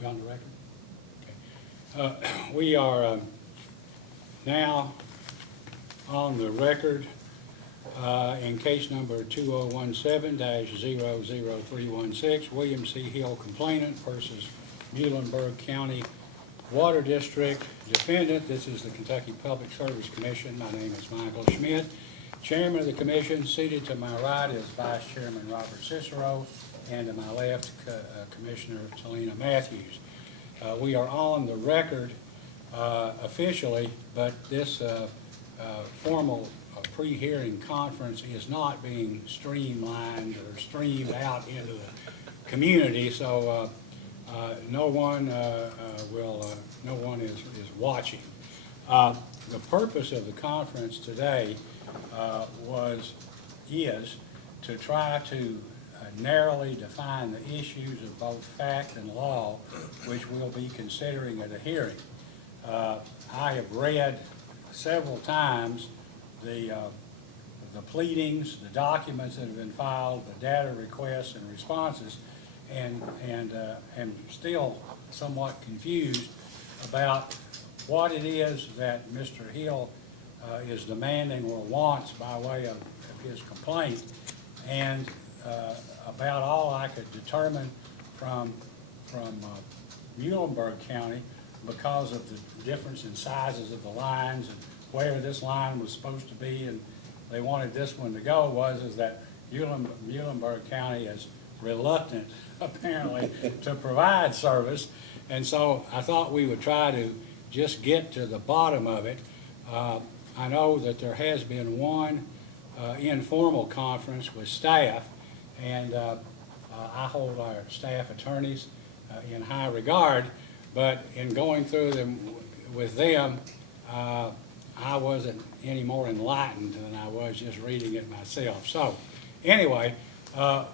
We on the record? Okay. We are now on the record in case number 2017-00316, William C. Hill Complainant versus Muhlenberg County Water District Defendant. This is the Kentucky Public Service Commission. My name is Michael Schmidt, Chairman of the Commission. Seated to my right is Vice Chairman Robert Cicero, and to my left, Commissioner Talina Matthews. We are on the record officially, but this formal pre-hearing conference is not being streamlined or streamed out into the community, so no one is watching. The purpose of the conference today is to try to narrowly define the issues of both fact and law, which we'll be considering at a hearing. I have read several times the pleadings, the documents that have been filed, the data requests and responses, and am still somewhat confused about what it is that Mr. Hill is demanding or wants by way of his complaint, and about all I could determine from Muhlenberg County, because of the difference in sizes of the lines and where this line was supposed to be, and they wanted this one to go, is that Muhlenberg County is reluctant, apparently, to provide service. And so I thought we would try to just get to the bottom of it. I know that there has been one informal conference with staff, and I hold our staff attorneys in high regard, but in going through them with them, I wasn't any more enlightened than I was just reading it myself. So anyway,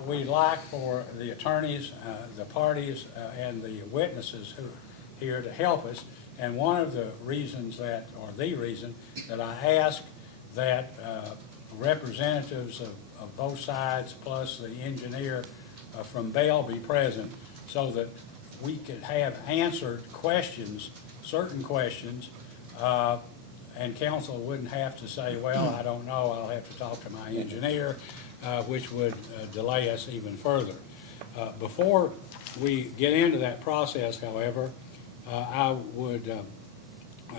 we'd like for the attorneys, the parties, and the witnesses who are here to help us. And one of the reasons that, or the reason that I ask that representatives of both sides plus the engineer from Bell be present, so that we could have answered questions, certain questions, and council wouldn't have to say, well, I don't know, I'll have to talk to my engineer, which would delay us even further. Before we get into that process, however, I would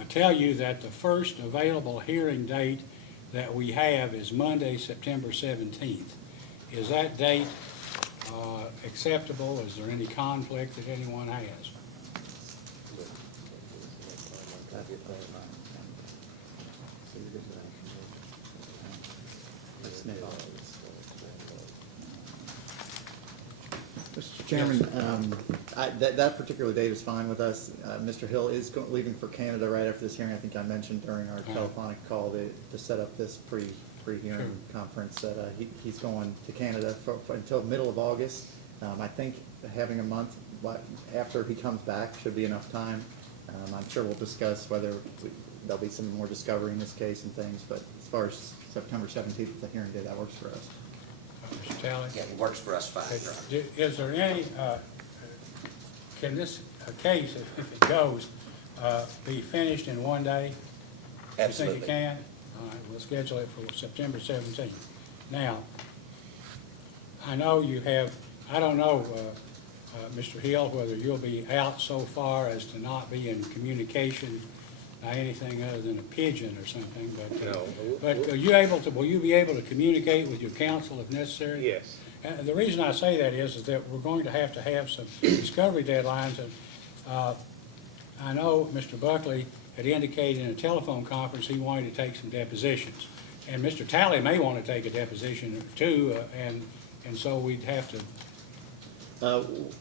tell you that the first available hearing date that we have is Monday, September 17th. Is that date acceptable? Is there any conflict that anyone has? Mr. Chairman, that particular date is fine with us. Mr. Hill is leaving for Canada right after this hearing. I think I mentioned during our telephonic call to set up this pre-hearing conference that he's going to Canada until the middle of August. I think having a month after he comes back should be enough time. I'm sure we'll discuss whether there'll be some more discovery in this case and things, but as far as September 17th, the hearing day, that works for us. Mr. Talley? Yeah, it works for us fine. Is there any, can this case, if it goes, be finished in one day? Absolutely. You think it can? All right, we'll schedule it for September 17th. Now, I know you have, I don't know, Mr. Hill, whether you'll be out so far as to not be in communication by anything other than a pigeon or something, but No. but will you be able to communicate with your counsel if necessary? Yes. And the reason I say that is that we're going to have some discovery deadlines. And I know Mr. Buckley had indicated in a telephone conference he wanted to take some depositions, and Mr. Talley may want to take a deposition too, and so we'd have to.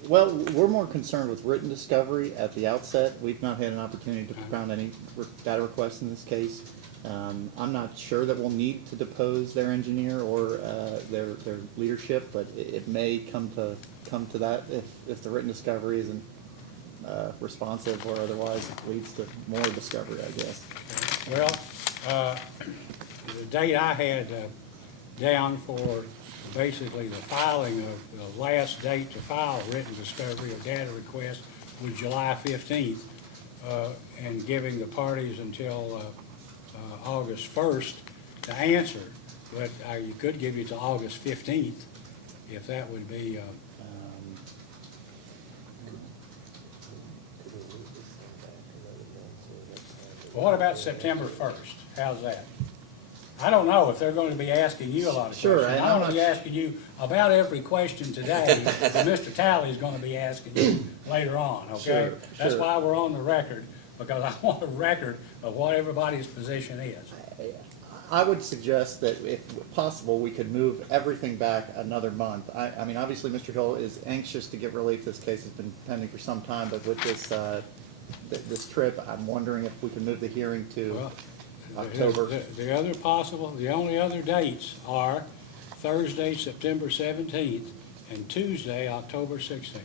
Well, we're more concerned with written discovery at the outset. We've not had an opportunity to propound any data requests in this case. I'm not sure that we'll need to depose their engineer or their leadership, but it may come to that if the written discovery isn't responsive or otherwise leads to more discovery, I guess. Well, the date I had down for basically the filing of the last date to file written discovery or data request with July 15th, and giving the parties until August 1st to answer. But you could give you to August 15th, if that would be, well, what about September 1st? How's that? I don't know if they're going to be asking you a lot of Sure, questions. and I'm I'm going to be not- asking you about every question today that Mr. Talley is going to be asking you later on, okay? Sure, That's sure. why we're on the record, because I want a record of what everybody's position is. I would suggest that if possible, we could move everything back another month. I mean, obviously, Mr. Hill is anxious to get relief. This case has been pending for some time, but with this, this trip, I'm wondering if we can move the hearing to Well, October. The only other dates are Thursday, September 17th, and Tuesday, October 16th.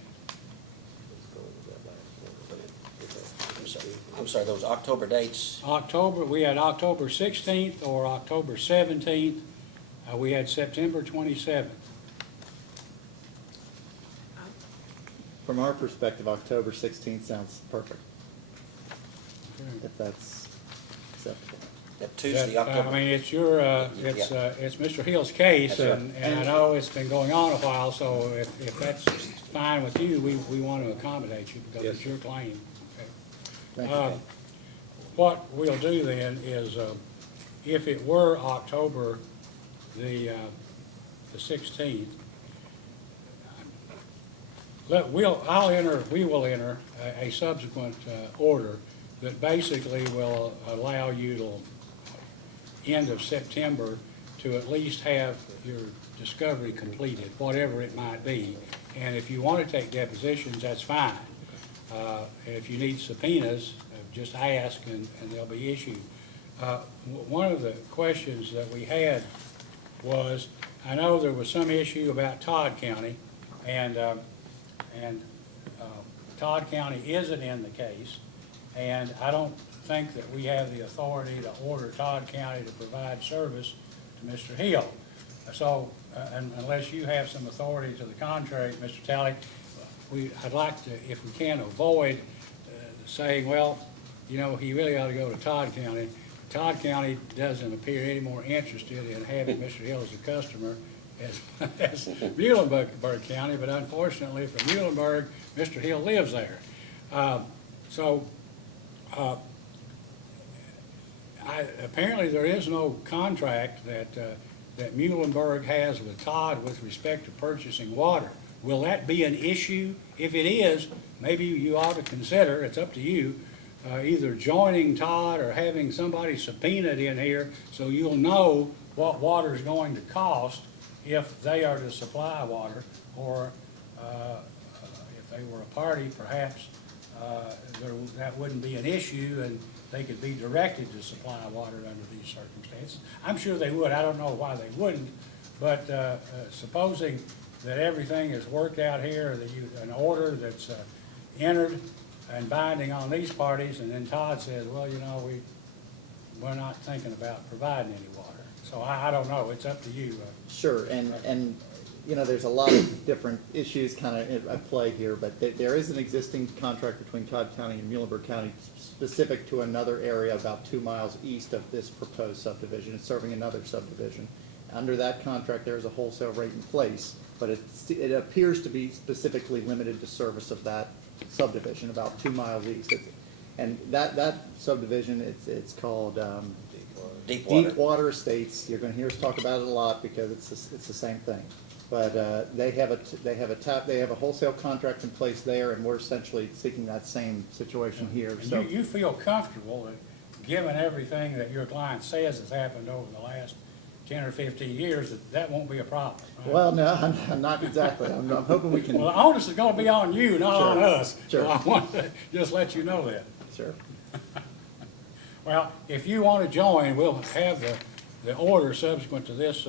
I'm sorry, those October dates, We had October 16th or October 17th. We had September 27th. From our perspective, October 16th sounds perfect, if that's acceptable. that Tuesday, I October. mean, it's it's Mr. Hill's case, That's and I know it's been going on a while, so if that's fine with you, we want to accommodate you because it's your claim. Thank Okay. you. What we'll do then is, if it were October the 16th, we will enter a subsequent order that basically will allow you till end of September to at least have your discovery completed, whatever it might be. And if you want to take depositions, that's fine. If you need subpoenas, just ask and they'll be issued. One of the questions that we had was, I know there was some issue about Todd County, and Todd County isn't in the case, and I don't think that we have the authority to order Todd County to provide service to Mr. Hill. So, unless you have some authority to the contrary, Mr. Talley, I'd like to, if we can, avoid saying, well, you know, he really ought to go to Todd County. Todd County doesn't appear any more interested in having Mr. Hill as a customer as Muhlenberg County, but unfortunately for Muhlenberg, Mr. Hill lives there. Apparently there is no contract that Muhlenberg has with Todd with respect to purchasing water. Will that be an issue? If it is, maybe you ought to consider, it's up to you, either joining Todd or having somebody subpoenaed in here so you'll know what water is going to cost if they are to supply water, or if they were a party, perhaps that wouldn't be an issue and they could be directed to supply water under these circumstances. I'm sure they would. I don't know why they wouldn't, but supposing that everything is worked out here, that an order that's entered and binding on these parties, and then Todd says, well, you know, we're not thinking about providing any water. So I don't know. It's up to you. Sure, and you know, there's a lot of different issues kind of at play here, but there is an existing contract between Todd County and Muhlenberg County specific to another area about 2 miles east of this proposed subdivision. It's serving another subdivision. Under that contract, there is a wholesale rate in place, but it appears to be specifically limited to service of that subdivision about 2 miles east. And that subdivision, it's called Deepwater Estates. You're going to hear us talk about it a lot because it's the same thing. But they have a wholesale contract in place there, and we're essentially seeking that same situation here. And So you feel comfortable that, given everything that your client says has happened over the last 10 or 15 years, that won't be a problem, right? well, no, I'm not exactly. I'm hoping we can. Well, the onus is going to be on you, not Sure, on us. sure. So I want to just let you know that. Sure. Well, if you want to join, we'll have the order subsequent to this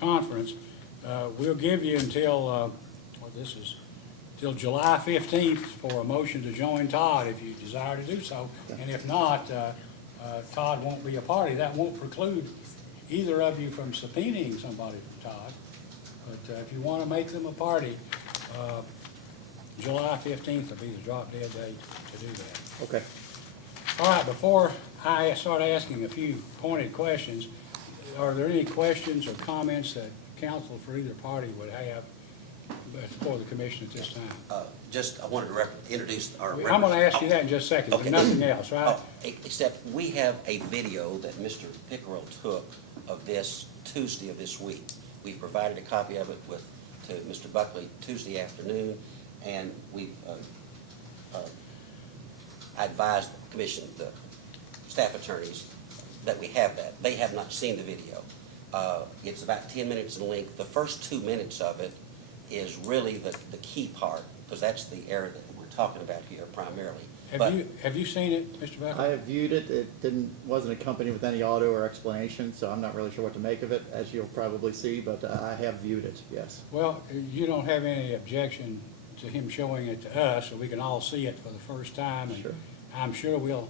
conference. We'll give you until, till July 15th for a motion to join Todd if you desire to do so. And if not, Todd won't be a party. That won't preclude either of you from subpoenaing somebody from Todd. But if you want to make them a party, July 15th will be the drop dead date to do that. Okay. All right, before I start asking a few pointed questions, are there any questions or comments that counsel for either party would have for the commission at this time? I wanted to introduce our. I'm going to ask you that in just a second, but Okay. nothing else, right? Oh, except we have a video that Mr. Pickerel took of this Tuesday of this week. We've provided a copy of it to Mr. Buckley Tuesday afternoon, and we've I advised the commission, the staff attorneys, that we have that. They have not seen the video. It's about 10 minutes in length. The first 2 minutes of it is really the key part, because that's the area that we're talking about here primarily. Have you seen it, Mr. Buckley? I have viewed it. It wasn't accompanied with any audio or explanation, so I'm not really sure what to make of it, as you'll probably see, but I have viewed it, yes. Well, you don't have any objection to him showing it to us, so we can all see it for the first time. And Sure. I'm sure we'll,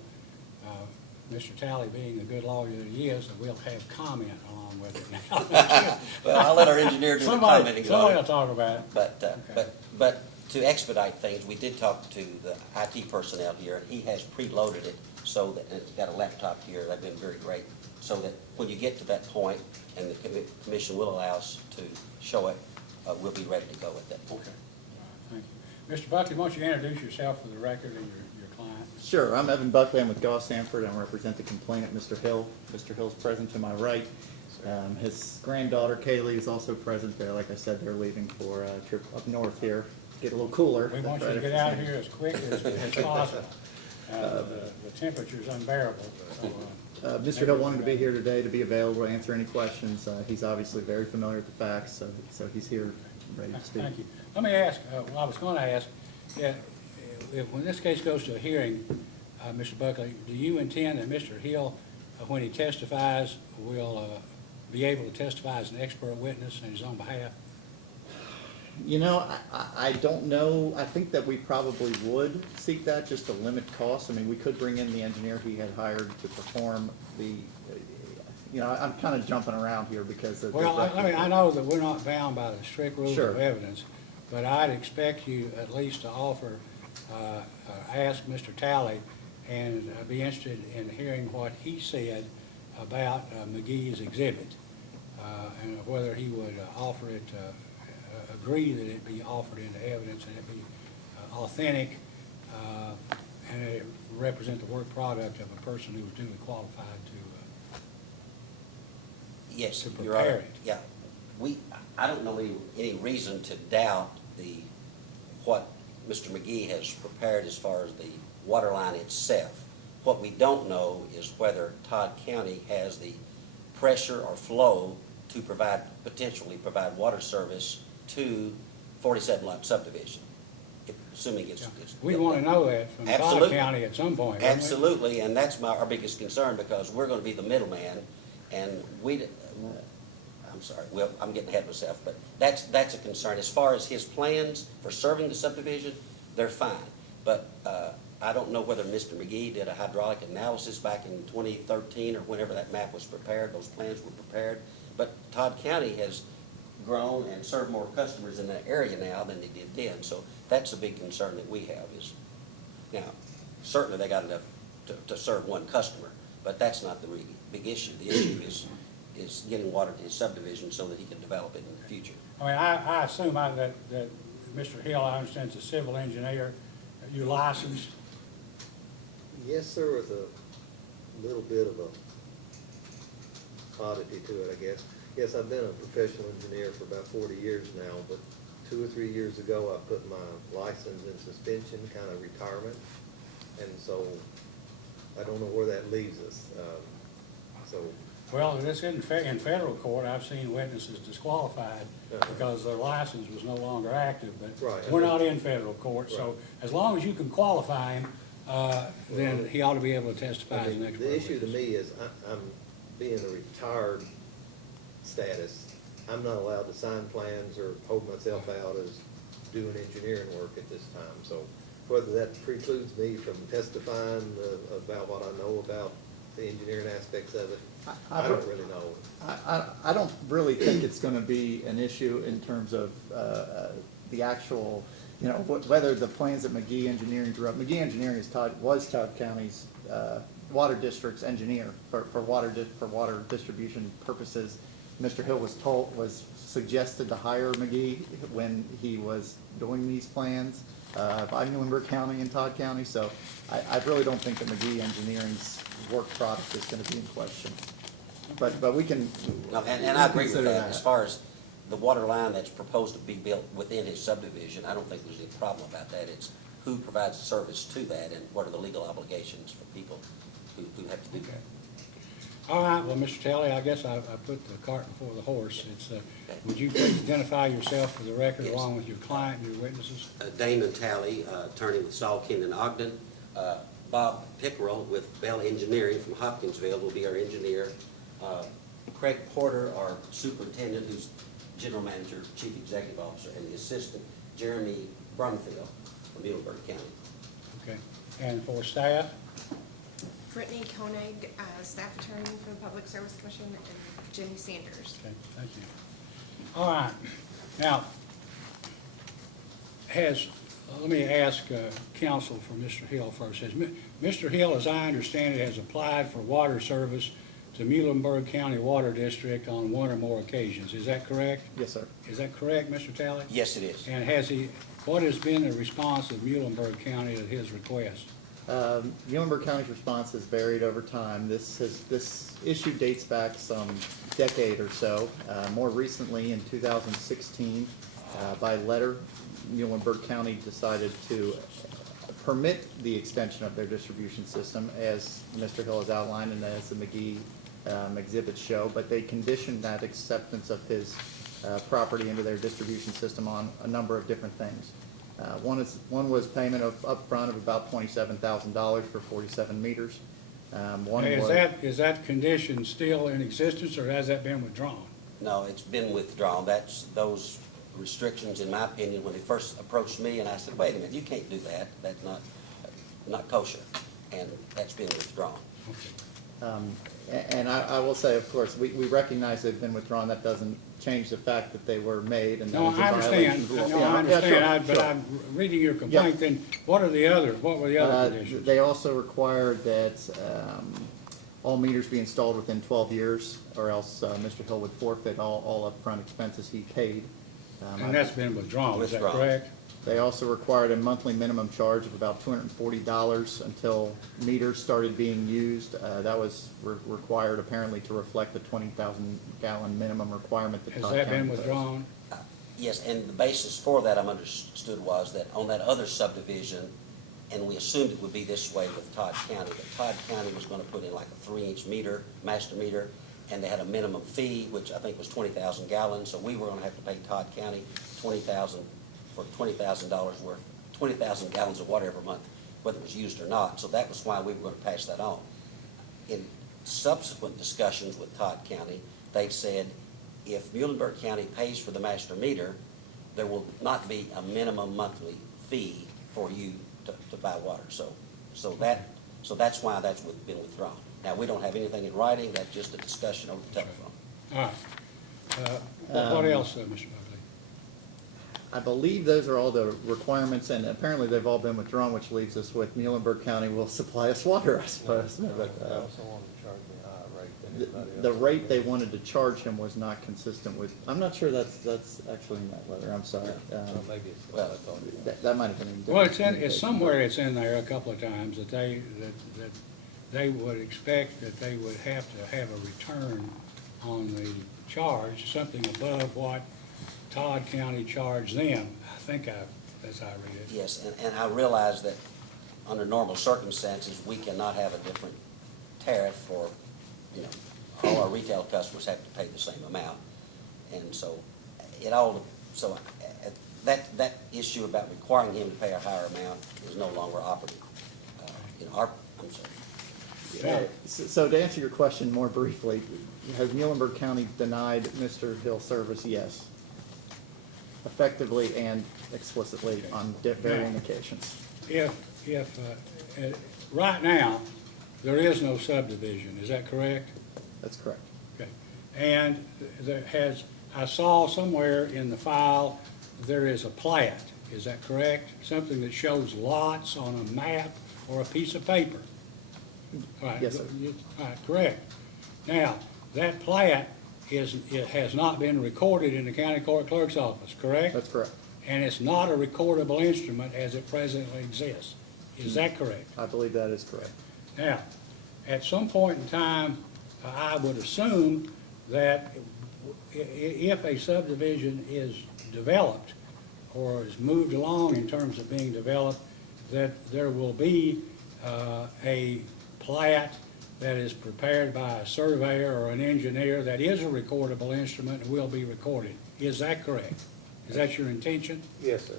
Mr. Talley being the good lawyer that he is, we'll have comment along with it now. Well, I'll let our engineer do the commenting. Somebody will talk about it. But to expedite things, we did talk to the IT personnel here, and he has preloaded it so that, and it's got a laptop here, they've been very great, so that when you get to that point, and the commission will allow us to show it, we'll be ready to go at that point. Okay. Thank you. Mr. Buckley, why don't you introduce yourself for the record and your client? Sure, I'm Evan Buckley, I'm with Goss Sanford, I represent the complainant, Mr. Hill. Mr. Hill's present to my right. His granddaughter Kaylee is also present there. Like I said, they're leaving for a trip up north here, get a little cooler. We want you to get out of here as quick as possible. The temperature's unbearable, so. Mr. Hill wanted to be here today to be available to answer any questions. He's obviously very familiar with the facts, so he's here ready to speak. Thank you. Let me ask, well, I was going to ask, when this case goes to a hearing, Mr. Buckley, do you intend that Mr. Hill, when he testifies, will be able to testify as an expert witness in his own behalf? You know, I don't know. I think that we probably would seek that just to limit costs. I mean, we could bring in the engineer he had hired to perform the, you know, I'm kind of jumping around here because of. Well, I mean, I know that we're not bound by the strict rules Sure. of evidence, but I'd expect you at least to offer, ask Mr. Talley and be interested in hearing what he said about McGee's exhibit, and whether he would offer it, agree that it be offered into evidence and it be authentic, and it represent the work product of a person who was duly qualified Yes, to you're prepare right. it. Yeah, I don't know any reason to doubt what Mr. McGee has prepared as far as the water line itself. What we don't know is whether Todd County has the pressure or flow to potentially provide water service to 47 lot subdivision, assuming it's. We want to know that from Todd Absolutely. County at some point. don't we? Absolutely, and that's our biggest concern, because we're gonna be the middleman, and I'm sorry, well, I'm getting ahead of myself, but that's a concern. As far as his plans for serving the subdivision, they're fine. But I don't know whether Mr. McGee did a hydraulic analysis back in 2013 or whenever that map was prepared, those plans were prepared. But Todd County has grown and served more customers in that area now than they did then. So that's a big concern that we have is, now, certainly they got enough to serve one customer, but that's not the really big issue. The issue is getting water to his subdivision so that he can develop it in the future. I mean, I assume that Mr. Hill, I understand, is a civil engineer. You licensed? Yes, sir, with a little bit of a oddity to it, I guess. Yes, I've been a professional engineer for about 40 years now, but 2 or 3 years ago, I put my license in suspension, kind of retirement, and so I don't know where that leaves us. Well, this in federal court, I've seen witnesses disqualified because their license was no longer active, but Right. we're not in federal court, so Right. as long as you can qualify him, then he ought to be able to testify as an expert The issue to witness. me is I'm being a retired status. I'm not allowed to sign plans or hold myself out as doing engineering work at this time. So whether that precludes me from testifying about what I know about the engineering aspects of it, I don't really know. I don't really think it's gonna be an issue in terms of the actual you know, whether the plans that McGee Engineering drew up, McGee Engineering was Todd County's water district's engineer for water distribution purposes. Mr. Hill was suggested to hire McGee when he was doing these plans by Muhlenberg County and Todd County, so I really don't think that McGee Engineering's work product is gonna be in question. But we can. No, and I agree with consider that. As far as the water line that's proposed to be built within his subdivision, I don't think there's any problem about that. It's who provides the service to that and what are the legal obligations for people who have to do that. All right, well, Mr. Talley, I guess I put the cart before the horse. It's, would you please identify yourself for the record Yes. along with your client and your witnesses? Damon Talley, attorney with Saul, Ken, and Ogden. Bob Pickerel with Bell Engineering from Hopkinsville will be our engineer. Craig Porter, our superintendent, who's general manager, chief executive officer, and the assistant, Jeremy Brumfield from Muhlenberg County. Okay, and for staff? Brittany Koenig, staff attorney for the Public Service Commission, and Jenny Sanders. Okay, thank you. All right, now, let me ask counsel for Mr. Hill first. Mr. Hill, as I understand it, has applied for water service to Muhlenberg County Water District on one or more occasions. Is that correct? Yes, sir. Is that correct, Mr. Talley? Yes, it is. And what has been the response of Muhlenberg County to his request? Muhlenberg County's response has varied over time. This issue dates back some decade or so. More recently, in 2016, by letter, Muhlenberg County decided to permit the extension of their distribution system, as Mr. Hill has outlined and as the McGee exhibits show, but they conditioned that acceptance of his property into their distribution system on a number of different things. One was payment of upfront of about $27,000 for 47 meters. Is that condition still in existence, or has that been withdrawn? No, it's been withdrawn. Those restrictions, in my opinion, when they first approached me, and I said, wait a minute, you can't do that. That's not kosher. And that's been withdrawn. Okay. And I will say, of course, we recognize they've been withdrawn. That doesn't change the fact that they were made and that No, is a I violation understand. of the law. No, Yeah, I understand, yeah, but sure. I'm reading your complaint, then what were the other conditions? They also required that all meters be installed within 12 years, or else Mr. Hill would forfeit all upfront expenses he paid. And that's been withdrawn, is that Withdrawn. correct? They also required a monthly minimum charge of about $240 until meters started being used. That was required apparently to reflect the 20,000 gallon minimum requirement that Has Todd that County been imposed. withdrawn? Yes, and the basis for that, I'm understood, was that on that other subdivision, and we assumed it would be this way with Todd County, that Todd County was gonna put in like a 3-inch meter, master meter, and they had a minimum fee, which I think was 20,000 gallons, so we were gonna have to pay Todd County $20,000 for $20,000 worth, 20,000 gallons of water every month, whether it was used or not, so that was why we were gonna pass that on. In subsequent discussions with Todd County, they've said, if Muhlenberg County pays for the master meter, there will not be a minimum monthly fee for you to buy water. So that's why that's been withdrawn. Now, we don't have anything in writing, that's just a discussion over the telephone. All right. What else, Mr. Buckley? I believe those are all the requirements, and apparently they've all been withdrawn, which leaves us with Muhlenberg County will supply us water, I suppose. But, They also want to charge me a higher rate than anybody else. the rate they wanted to charge him was not consistent with, I'm not sure that's actually in that letter, I'm sorry. So maybe it's Well, what I thought it was. That might have been. in Well, different it's somewhere it's in there a couple of times that they would expect that they would have to have a return on the charge, something above what Todd County charged them. I think that's how I read it. Yes, and I realize that under normal circumstances, we cannot have a different tariff for, all our retail customers have to pay the same amount. And so that issue about requiring him to pay a higher amount is no longer operative. I'm sorry. Yeah. So to answer your question more briefly, has Muhlenberg County denied Mr. Hill service? Yes. Effectively and explicitly on varying occasions. If right now, there is no subdivision, is that correct? That's correct. Okay. And I saw somewhere in the file, there is a plat. Is that correct? Something that shows lots on a map or a piece of paper? All right, Yes, sir. All right, correct. Now, that plat it has not been recorded in the county court clerk's office, correct? That's correct. And it's not a recordable instrument as it presently exists. Is that correct? I believe that is correct. Now, at some point in time, I would assume that if a subdivision is developed or is moved along in terms of being developed, that there will be a plat that is prepared by a surveyor or an engineer that is a recordable instrument and will be recorded. Is that correct? Is that your intention? Yes, sir.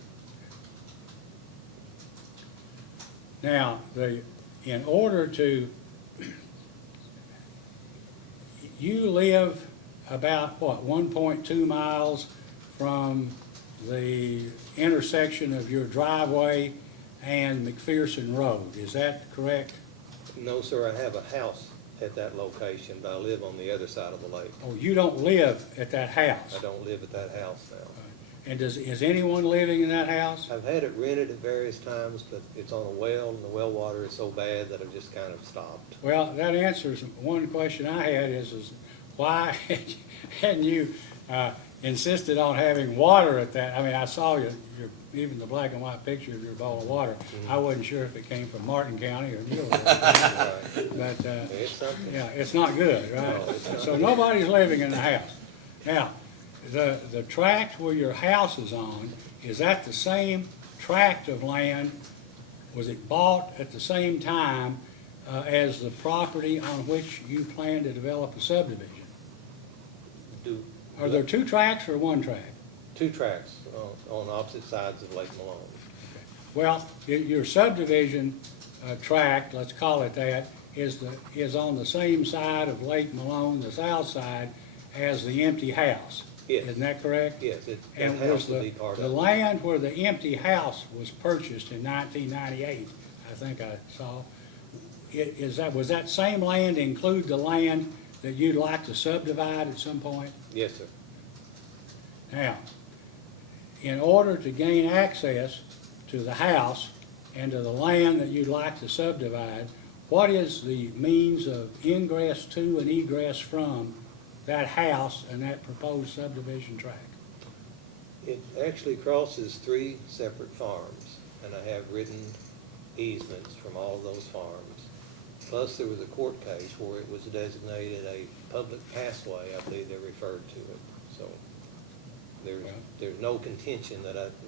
Now, in order to, you live about, what, 1.2 miles from the intersection of your driveway and McPherson Road, is that correct? No, sir, I have a house at that location, but I live on the other side of the lake. Oh, you don't live at that house? I don't live at that house now. And is anyone living in that house? I've had it rented at various times, but it's on a well, and the well water is so bad that I've just kind of stopped. Well, that answers one question I had is why hadn't you insisted on having water at that? I mean, I saw even the black and white picture of your bowl of water. I wasn't sure if it came from Martin County or Muhlenberg. But, It's something. yeah, it's not good, right? No, it's not So good. nobody's living in the house. Now, the tract where your house is on, is that the same tract of land? Was it bought at the same time as the property on which you plan to develop a subdivision? Are there two tracts or one tract? Two tracks on opposite sides of Lake Malone. Well, your subdivision tract, let's call it that, is on the same side of Lake Malone, the south side, as the empty house. Yes. Isn't that correct? Yes, it And has was to be part of the it. land where the empty house was purchased in 1998, I think I saw, was that same land include the land that you'd like to subdivide at some point? Yes, sir. Now, in order to gain access to the house and to the land that you'd like to subdivide, what is the means of ingress to and egress from that house and that proposed subdivision tract? It actually crosses 3 separate farms, and I have written easements from all of those farms. Plus, there was a court case where it was designated a public passway, I believe they referred to it. So there's no contention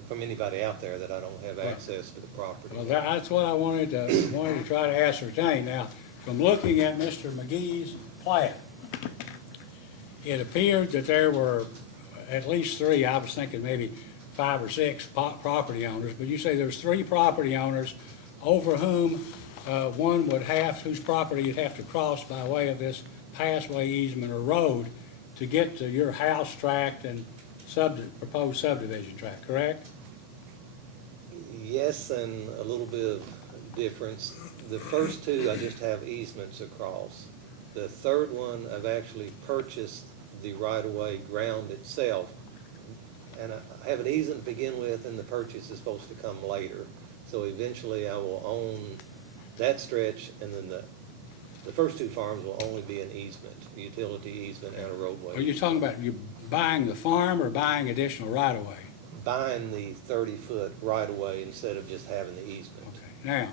from anybody out there that I don't have access to the property. Well, that's what I wanted to try to ascertain. Now, from looking at Mr. McGee's plat, it appeared that there were at least 3, I was thinking maybe 5 or 6 property owners, but you say there's 3 property owners over whom one would whose property you'd have to cross by way of this passway, easement, or road to get to your house tract and proposed subdivision tract, correct? Yes, and a little bit of difference. The first 2, I just have easements across. The third one, I've actually purchased the right-of-way ground itself. And I have an easement to begin with, and the purchase is supposed to come later. So eventually I will own that stretch, and then the first 2 farms will only be an easement, a utility easement and a roadway. Are you talking about you buying the farm or buying additional right-of-way? Buying the 30-foot right-of-way instead of just having the easement. Okay, now,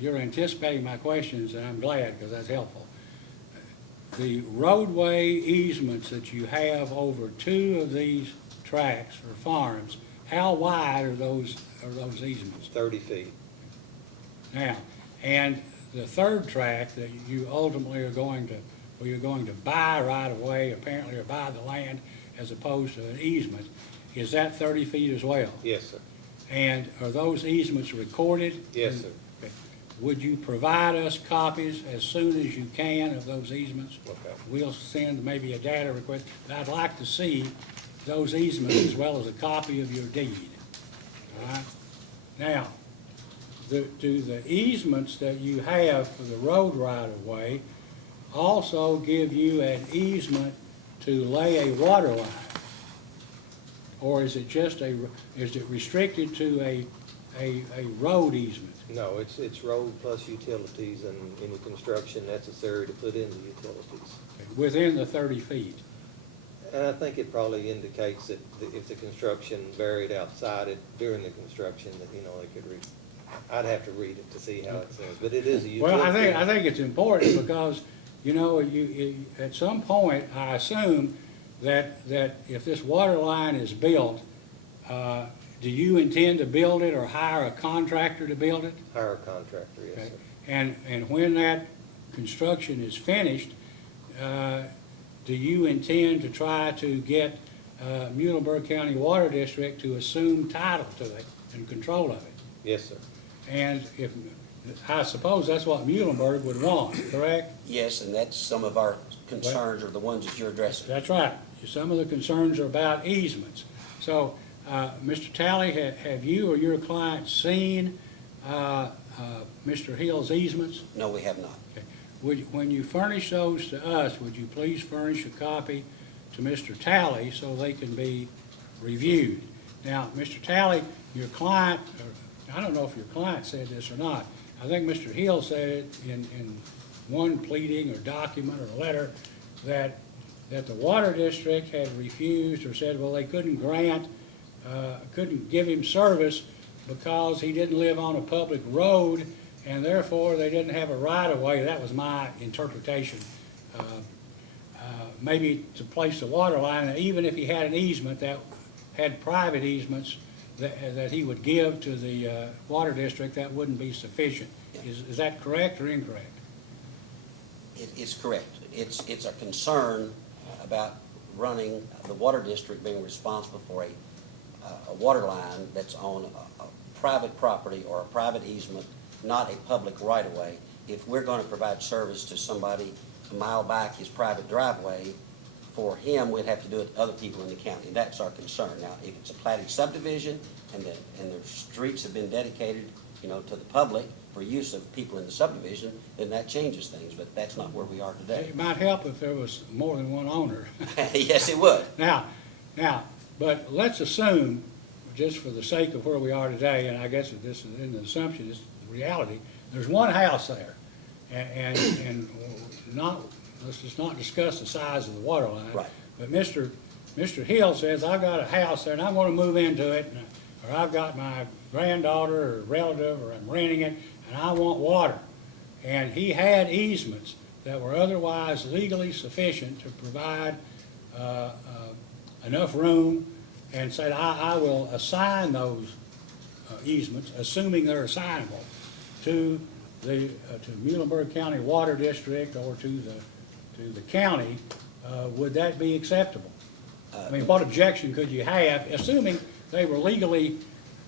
you're anticipating my questions, and I'm glad, because that's helpful. The roadway easements that you have over 2 of these tracts or farms, how wide are those easements? 30 feet. Now, and the third tract that you ultimately are going to buy right away, apparently, or buy the land as opposed to an easement, is that 30 feet as well? Yes, sir. And are those easements recorded? Yes, sir. Okay. Would you provide us copies as soon as you can of those easements? Okay. We'll send maybe a data request, but I'd like to see those easements as well as a copy of your deed. All right? Now, do the easements that you have for the road right-of-way also give you an easement to lay a water line? or is it just is it restricted to a road easement? No, it's road plus utilities and any construction necessary to put in the utilities. Within the 30 feet? And I think it probably indicates that if the construction varied outside it during the construction, that, you know, they could I'd have to read it to see how it says, but it is a utility. Well, I think it's important because, you know, at some point, I assume that if this water line is built, do you intend to build it or hire a contractor to build it? Hire a contractor, yes, Okay. sir. And when that construction is finished, do you intend to try to get Muhlenberg County Water District to assume title to it and control of it? Yes, sir. And I suppose that's what Muhlenberg would want, correct? Yes, and that's some of our concerns are the ones that you're addressing. That's right. Some of the concerns are about easements. So, Mr. Talley, have you or your client seen Mr. Hill's easements? No, we have not. Okay. When you furnish those to us, would you please furnish a copy to Mr. Talley so they can be reviewed? Now, Mr. Talley, your client, I don't know if your client said this or not. I think Mr. Hill said it in one pleading or document or letter that the water district had refused or said, well, they couldn't give him service because he didn't live on a public road and therefore they didn't have a right-of-way. That was my interpretation. Maybe to place the water line, and even if he had an easement that had private easements that he would give to the water district, that wouldn't be sufficient. Is that correct or incorrect? It's correct. It's a concern about running, the water district being responsible for a water line that's on a private property or a private easement, not a public right-of-way. If we're going to provide service to somebody a mile back his private driveway, for him, we'd have to do it to other people in the county. That's our concern. Now, if it's a platted subdivision and the streets have been dedicated, you know, to the public for use of people in the subdivision, then that changes things, but that's not where we are today. It might help if there was more than one owner. Yes, it would. Now, but let's assume, just for the sake of where we are today, and I guess this is in the assumption, it's the reality, there's one house there, and not, let's just not discuss the size of the water line. Right. But Mr. Hill says, I've got a house there and I want to move into it, or I've got my granddaughter or relative, or I'm renting it, and I want water. And he had easements that were otherwise legally sufficient to provide enough room, and said, I will assign those easements, assuming they're assignable, to Muhlenberg County Water District or to the county. Would that be acceptable? I mean, what objection could you have, assuming they were legally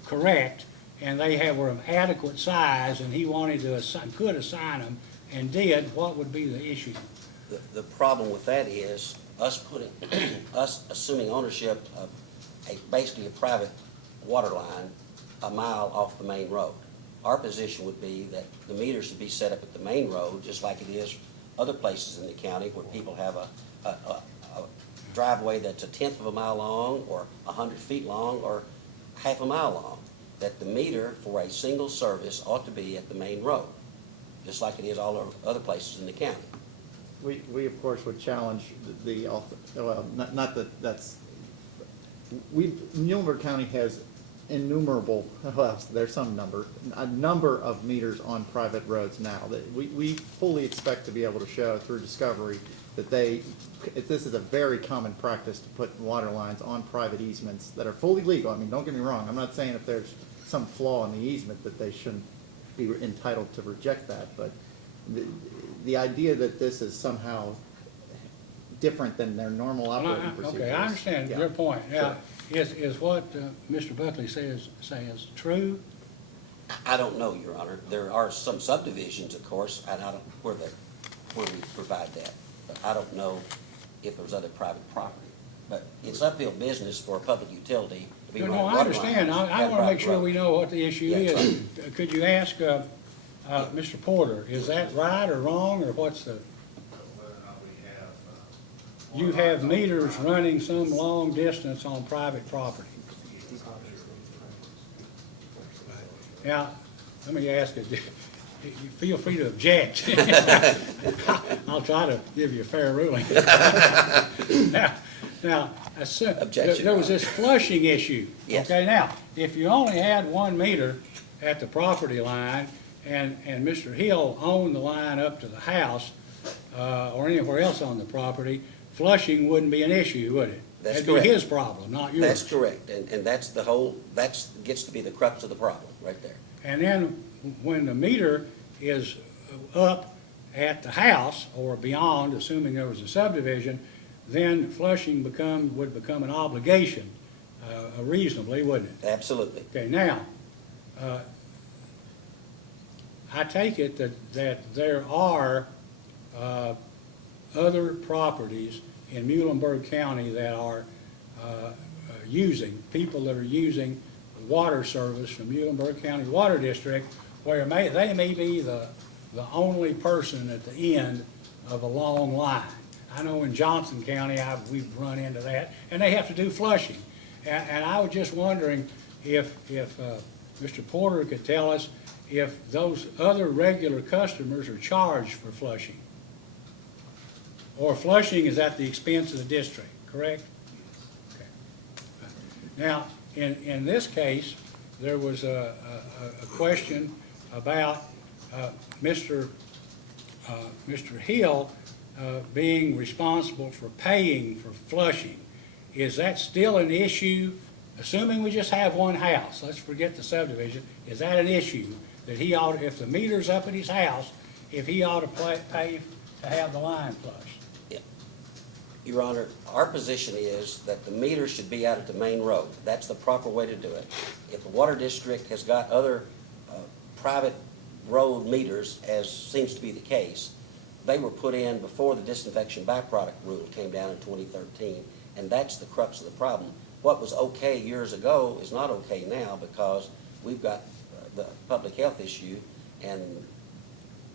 correct and they were of adequate size and he wanted to could assign them and did, what would be the issue? The problem with that is us assuming ownership of basically a private water line a mile off the main road. Our position would be that the meters should be set up at the main road, just like it is other places in the county where people have a driveway that's 1/10 of a mile long or 100 feet long or half a mile long, that the meter for a single service ought to be at the main road, just like it is all other places in the county. We of course would challenge well, not that that's, Muhlenberg County has innumerable, well, there's some number, a number of meters on private roads now that we fully expect to be able to show through discovery that this is a very common practice to put water lines on private easements that are fully legal. I mean, don't get me wrong, I'm not saying if there's some flaw in the easement that they shouldn't be entitled to reject that, but the idea that this is somehow different than their normal operating procedures. Okay, I understand Yeah. your point. Now, Sure. is what Mr. Buckley says true? I don't know, Your Honor. There are some subdivisions, of course, and I don't, where we provide that, but I don't know if there's other private property. But it's uphill business for a public utility to be running No, water I lines. understand. I down want to make private sure we road. know what the issue Yeah. is. Could you ask Mr. Porter, is that right or wrong, or what's the? Whether or not we have you have meters running some long distance on private property. Now, let me ask you, you feel free to object. I'll try to give you a fair ruling. Now, Objection. there was this flushing issue. Yes. Okay, now, if you only had 1 meter at the property line, and Mr. Hill owned the line up to the house, or anywhere else on the property, flushing wouldn't be an issue, would it? That's That'd be correct. his problem, not yours. That's correct, and that's the whole, gets to be the crux of the problem, right there. And then when the meter is up at the house or beyond, assuming there was a subdivision, then flushing would become an obligation, reasonably, wouldn't it? Absolutely. Okay, now, I take it that there are other properties in Muhlenberg County that are people that are using water service from Muhlenberg County Water District, where they may be the only person at the end of a long line. I know in Johnson County, we've run into that, and they have to do flushing. And I was just wondering if Mr. Porter could tell us if those other regular customers are charged for flushing. Or flushing is at the expense of the district, correct? Okay. Now, in this case, there was a question about Mr. Hill being responsible for paying for flushing. Is that still an issue? Assuming we just have one house, let's forget the subdivision, is that an issue that he ought, if the meter's up at his house, if he ought to pay to have the line flushed? Yeah. Your Honor, our position is that the meter should be out at the main road. That's the proper way to do it. If the water district has got other private road meters, as seems to be the case, they were put in before the disinfection byproduct rule came down in 2013, and that's the crux of the problem. What was okay years ago is not okay now because we've got the public health issue and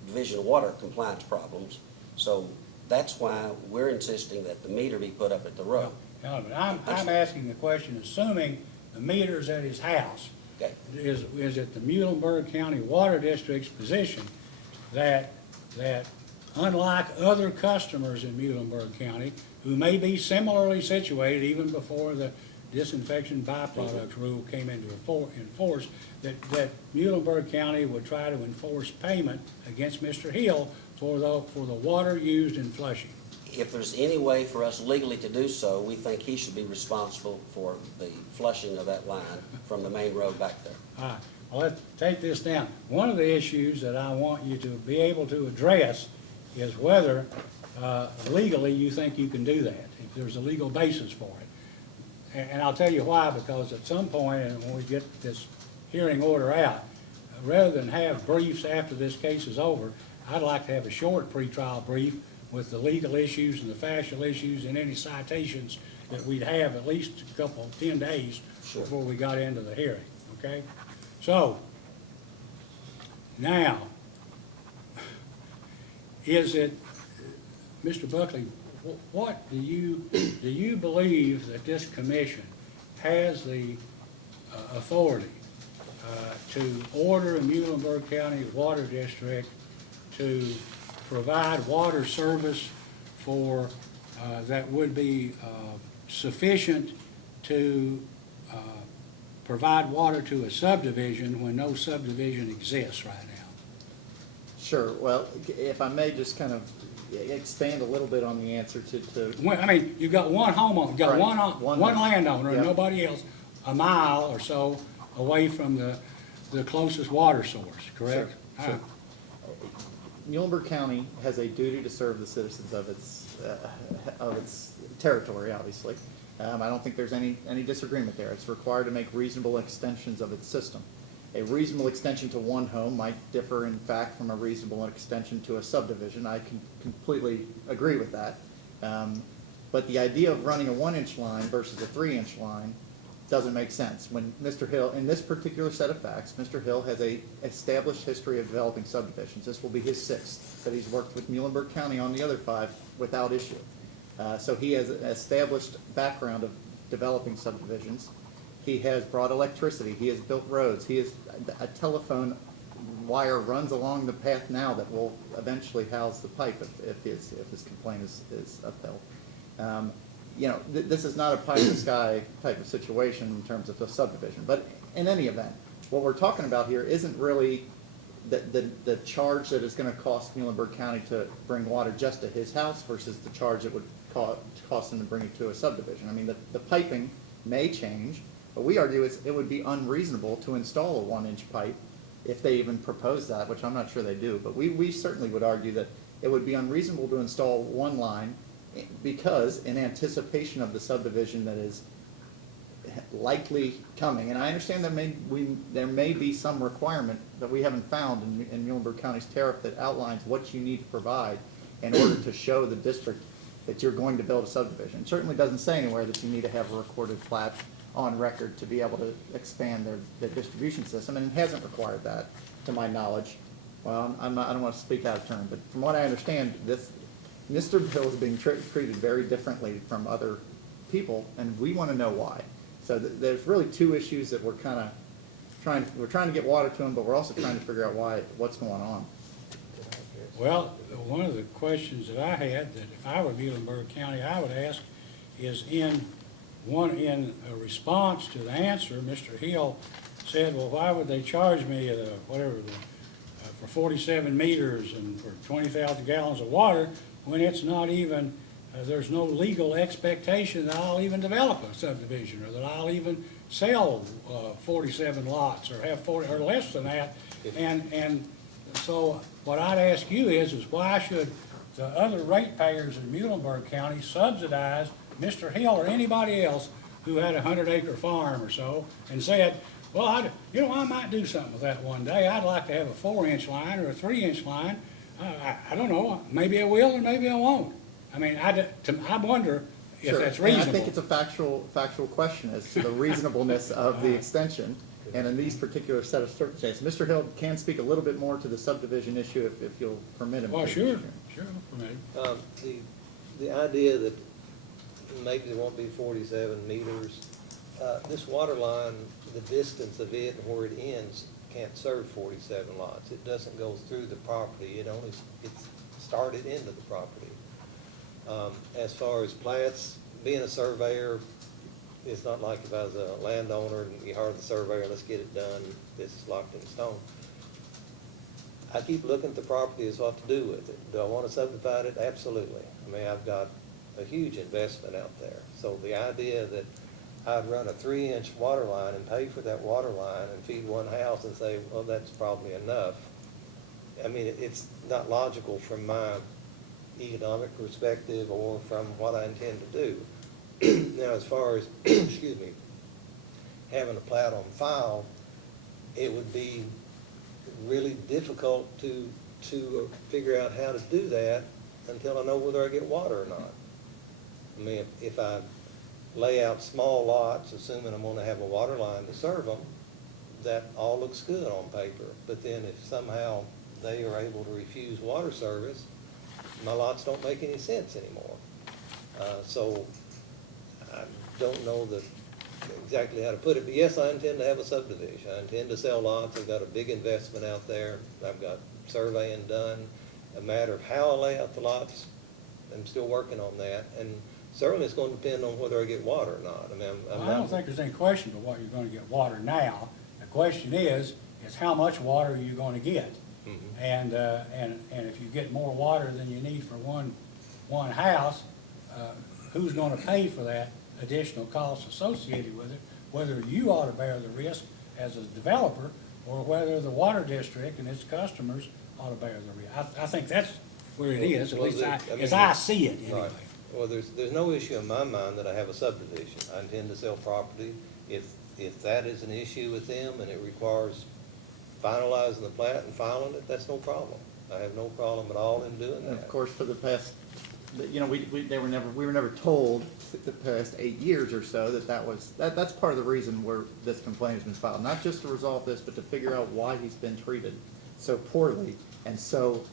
Division of Water compliance problems. So that's why we're insisting that the meter be put up at the road. No, but I'm asking the question, assuming the meter's at his house, Okay. is it the Muhlenberg County Water District's position that unlike other customers in Muhlenberg County who may be similarly situated even before the disinfection byproducts rule came into force, that Muhlenberg County would try to enforce payment against Mr. Hill for the water used in flushing? If there's any way for us legally to do so, we think he should be responsible for the flushing of that line from the main road back there. All right, well, let's take this down. One of the issues that I want you to be able to address is whether legally you think you can do that, if there's a legal basis for it. And I'll tell you why, because at some point, and when we get this hearing order out, rather than have briefs after this case is over, I'd like to have a short pretrial brief with the legal issues and the factual issues and any citations that we'd have at least 10 days Sure. before we got into the hearing, okay? So, now, is it, Mr. Buckley, what do you believe that this commission has the authority to order a Muhlenberg County Water District to provide water service for, that would be sufficient to provide water to a subdivision when no subdivision exists right now? Sure, well, if I may just kind of expand a little bit on the answer to I mean, you've got one homeowner, you've got Right. one landowner and Yep. nobody else a mile or so away from the closest water source, correct? Sure, sure. Muhlenberg County has a duty to serve the citizens of its territory, obviously. I don't think there's any disagreement there. It's required to make reasonable extensions of its system. A reasonable extension to one home might differ in fact from a reasonable extension to a subdivision. I can completely agree with that. But the idea of running a 1-inch line versus a 3-inch line doesn't make sense. When Mr. Hill, in this particular set of facts, Mr. Hill has a established history of developing subdivisions. This will be his 6th, but he's worked with Muhlenberg County on the other 5 without issue. So he has an established background of developing subdivisions. He has brought electricity, he has built roads, a telephone wire runs along the path now that will eventually house the pipe if his complaint is upheld. This is not a pie in the sky type of situation in terms of a subdivision, but in any event, what we're talking about here isn't really the charge that is gonna cost Muhlenberg County to bring water just to his house versus the charge it would cost him to bring it to a subdivision. I mean, the piping may change, but we argue it would be unreasonable to install a 1-inch pipe if they even propose that, which I'm not sure they do, but we certainly would argue that it would be unreasonable to install one line because in anticipation of the subdivision that is likely coming, and I understand there may be some requirement that we haven't found in Muhlenberg County's tariff that outlines what you need to provide in order to show the district that you're going to build a subdivision. It certainly doesn't say anywhere that you need to have a recorded plat on record to be able to expand their distribution system, and it hasn't required that, to my knowledge. Well, I don't want to speak out of turn, but from what I understand, Mr. Bill is being treated very differently from other people, and we want to know why. So there's really two issues that we're trying to get water to him, but we're also trying to figure out what's going on. Well, one of the questions that I had, that if I were Muhlenberg County, I would ask, is in a response to the answer, Mr. Hill said, well, why would they charge me for 47 meters and for 20,000 gallons of water when it's not even, there's no legal expectation that I'll even develop a subdivision or that I'll even sell 47 lots or have 40 or less than that. And so what I'd ask you is why should the other ratepayers in Muhlenberg County subsidize Mr. Hill or anybody else who had a 100-acre farm or so and said, well, I might do something with that one day. I'd like to have a 4-inch line or a 3-inch line. I don't know. Maybe I will and maybe I won't. I mean, I wonder if Sure. that's And reasonable. I think it's a factual question as to the reasonableness of the extension, and in these particular set of circumstances. Mr. Hill can speak a little bit more to the subdivision issue if you'll permit him. Well, to. sure, permitted. The idea that maybe it won't be 47 meters, this water line, the distance of it and where it ends can't serve 47 lots. It doesn't go through the property. It's started into the property. As far as plats, being a surveyor, it's not like if I was a landowner and you hire the surveyor, let's get it done, this is locked in stone. I keep looking at the property as what to do with it. Do I want to subdivide it? Absolutely. I mean, I've got a huge investment out there. So the idea that I'd run a 3-inch water line and pay for that water line and feed one house and say, well, that's probably enough. I mean, it's not logical from my economic perspective or from what I intend to do. Now, as far as, excuse me, having a plat on file, it would be really difficult to figure out how to do that until I know whether I get water or not. I mean, if I lay out small lots, assuming I'm gonna have a water line to serve them, that all looks good on paper. But then if somehow they are able to refuse water service, my lots don't make any sense anymore. So I don't know exactly how to put it, but yes, I intend to have a subdivision. I intend to sell lots. I've got a big investment out there. I've got surveying done. A matter of how I lay out the lots, I'm still working on that. And certainly it's going to depend on whether I get water or not. I mean, Well, I don't think there's any question of what you're gonna get water now. The question is how much water are you gonna get? Mhm. And if you get more water than you need for one house, who's gonna pay for that additional cost associated with it? Whether you ought to bear the risk as a developer, or whether the water district and its customers ought to bear the risk. I think that's where it is, at Well, least I mean, as I see it anyway. Right. Well, there's no issue in my mind that I have a subdivision. I intend to sell property. If that is an issue with them and it requires finalizing the plat and filing it, that's no problem. I have no problem at all in doing And of that. course, for the past, we were never told the past 8 years or so that's part of the reason where this complaint has been filed. Not just to resolve this, but to figure out why he's been treated so poorly and so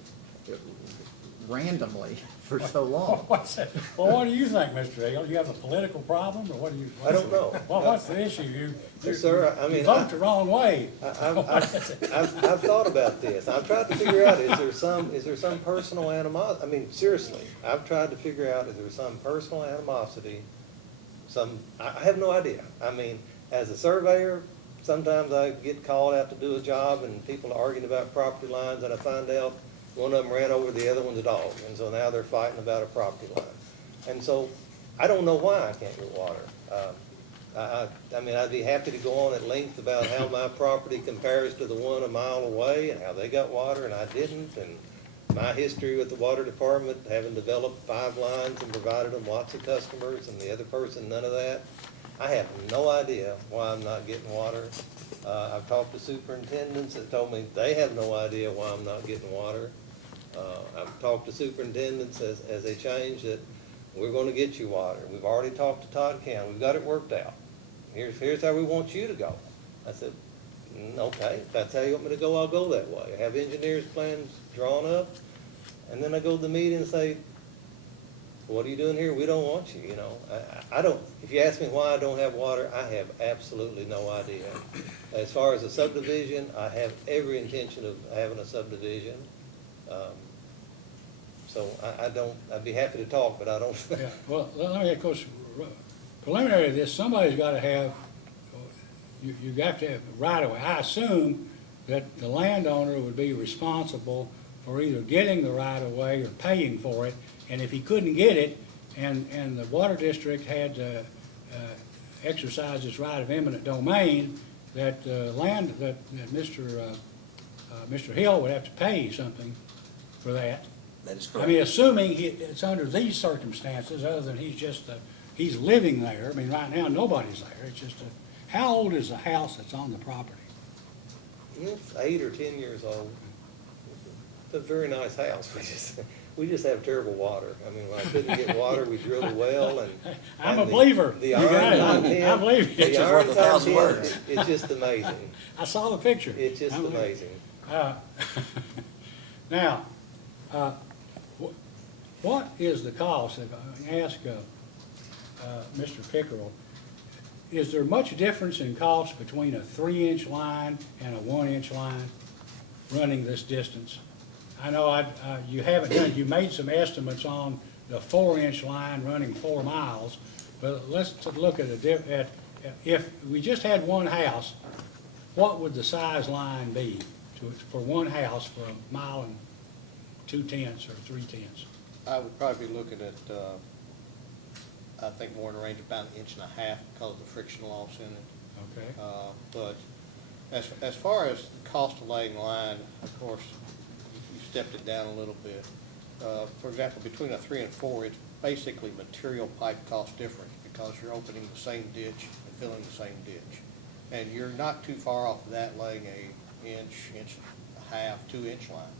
randomly for so long. What's that? Well, what do you think, Mr. Hill? You have a political problem, or what do you? I don't know. Well, what's the issue? Sir, I You mean, vote the wrong way. I've thought about this. I've tried to figure out, is there some personal animosity? I mean, seriously, I've tried to figure out, is there some personal animosity? I have no idea. I mean, as a surveyor, sometimes I get called out to do a job and people are arguing about property lines and I find out one of them ran over the other one's dog. And so now they're fighting about a property line. And so I don't know why I can't get water. I mean, I'd be happy to go on at length about how my property compares to the one a mile away and how they got water and I didn't, and my history with the water department, having developed 5 lines and provided them lots of customers, and the other person, none of that. I have no idea why I'm not getting water. I've talked to superintendents that told me they have no idea why I'm not getting water. I've talked to superintendents as they change that we're gonna get you water. We've already talked to Todd County. We've got it worked out. Here's how we want you to go. I said, okay, if that's how you want me to go, I'll go that way. I have engineers' plans drawn up, and then I go to the meeting and say, what are you doing here? We don't want you, you know. I don't, if you ask me why I don't have water, I have absolutely no idea. As far as a subdivision, I have every intention of having a subdivision. So I'd be happy to talk, but I don't. Yeah, well, let me, of course, preliminary to this, somebody's gotta have, you have to have right of way. I assume that the landowner would be responsible for either getting the right of way or paying for it, and if he couldn't get it, and the water district had to exercise its right of eminent domain, that Mr. Hill would have to pay something for that. That is I correct. mean, assuming it's under these circumstances, other than he's living there. I mean, right now, nobody's there. It's just how old is the house that's on the property? It's 8 or 10 years old. It's a very nice house. We just have terrible water. I mean, when I couldn't get water, we drilled a well and. I'm a and believer. The You iron got it. content. I believe you. The Picture's iron worth 1,000 content, words. it's just amazing. I saw the picture. It's just I believe it. amazing. Now, what is the cost, if I ask Mr. Pickerel, is there much difference in cost between a 3-inch line and a 1-inch line running this distance? I know you haven't done, you made some estimates on the 4-inch line running 4 miles, but let's look at if we just had one house, what would the size line be for one house for 1.2 miles or 3/10? I would probably be looking at, I think more in the range of about 1.5 inches because of the friction loss in it. Okay. But as far as the cost of laying line, of course, you stepped it down a little bit. For example, between a 3 and 4, it's basically material pipe cost difference because you're opening the same ditch and filling the same ditch. And you're not too far off of that laying a 1.5 inch, 2-inch line.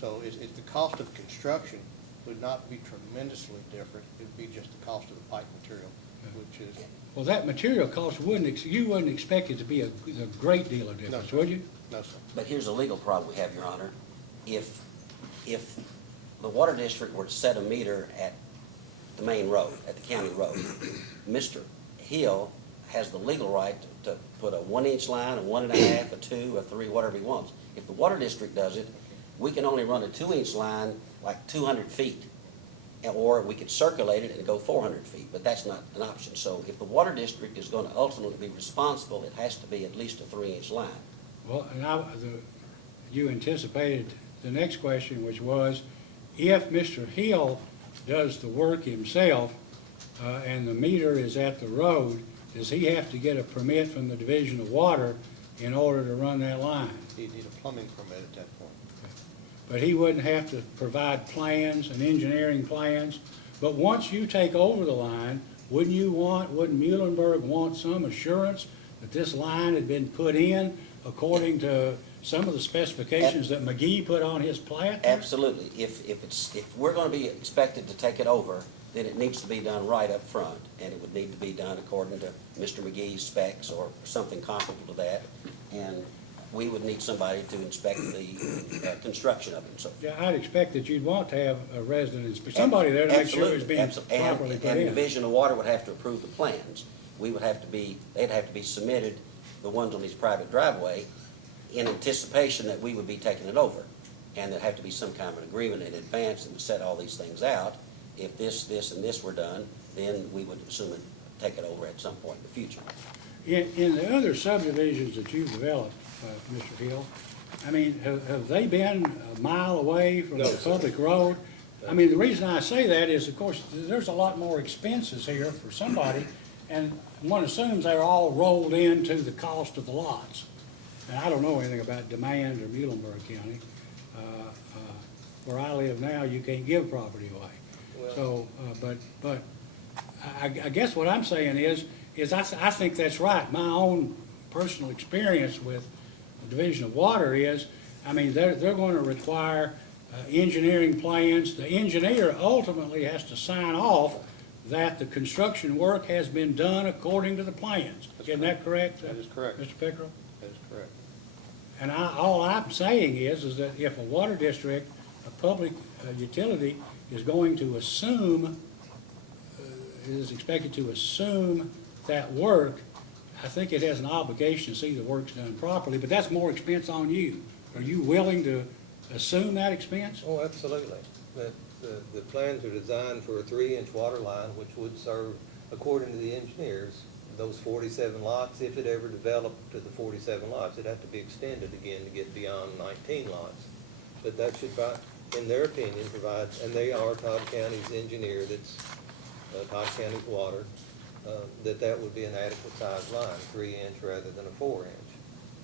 So it's the cost of construction would not be tremendously different. It would be just the cost of the pipe material, which is. Well, that material cost you wouldn't expect it to be a great deal of difference, sir. would you? No, sir. But here's a legal problem we have, Your Honor. If the water district were to set a meter at the main road, at the county road, Mr. Hill has the legal right to put a 1-inch line, a 1.5, a 2, a 3, whatever he wants. If the water district does it, we can only run a 2-inch line like 200 feet, or we could circulate it and go 400 feet, but that's not an option. So if the water district is going to ultimately be responsible, it has to be at least a 3-inch line. Well, and you anticipated the next question, which was, if Mr. Hill does the work himself, and the meter is at the road, does he have to get a permit from the Division of Water in order to run that line? You'd need a plumbing permit at that point. But he wouldn't have to provide plans and engineering plans. But once you take over the line, wouldn't Muhlenberg want some assurance that this line had been put in according to some of the specifications that McGee put on his plat? Absolutely. If we're going to be expected to take it over, then it needs to be done right up front, and it would need to be done according to Mr. McGee's specs or something comparable to that. And we would need somebody to inspect the construction of it and so forth. Yeah, I'd expect that you'd want to have a resident, somebody there to make sure it's being Absolutely. properly put And in. Division of Water would have to approve the plans. They'd have to be submitted, the ones on these private driveway, in anticipation that we would be taking it over. And there'd have to be some kind of an agreement in advance and to set all these things out. If this, and this were done, then we would assume it, take it over at some point in the future. In the other subdivisions that you've developed, Mr. Hill, I mean, have they been a mile away from No, the sir. public road? I mean, the reason I say that is, of course, there's a lot more expenses here for somebody, and one assumes they're all rolled into the cost of the lots. And I don't know anything about Demand or Muhlenberg County. Where I live now, you can't give property away. Well- So, but I guess what I'm saying is I think that's right. My own personal experience with the Division of Water is, I mean, they're gonna require engineering plans. The engineer ultimately has to sign off that the construction work has been done according to the plans. Isn't that correct? That is correct. Mr. Pickerel? That is correct. And all I'm saying is that if a water district, a public utility is going to assume, is expected to assume that work, I think it has an obligation to see the work's done properly, but that's more expense on you. Are you willing to assume that expense? Oh, absolutely. The plans are designed for a 3-inch water line, which would serve, according to the engineers, those 47 lots. If it ever developed to the 47 lots, it'd have to be extended again to get beyond 19 lots. But that should, in their opinion, provide, and they are Todd County's engineer, that's Todd County's water, that would be an adequate size line, 3-inch rather than a 4-inch.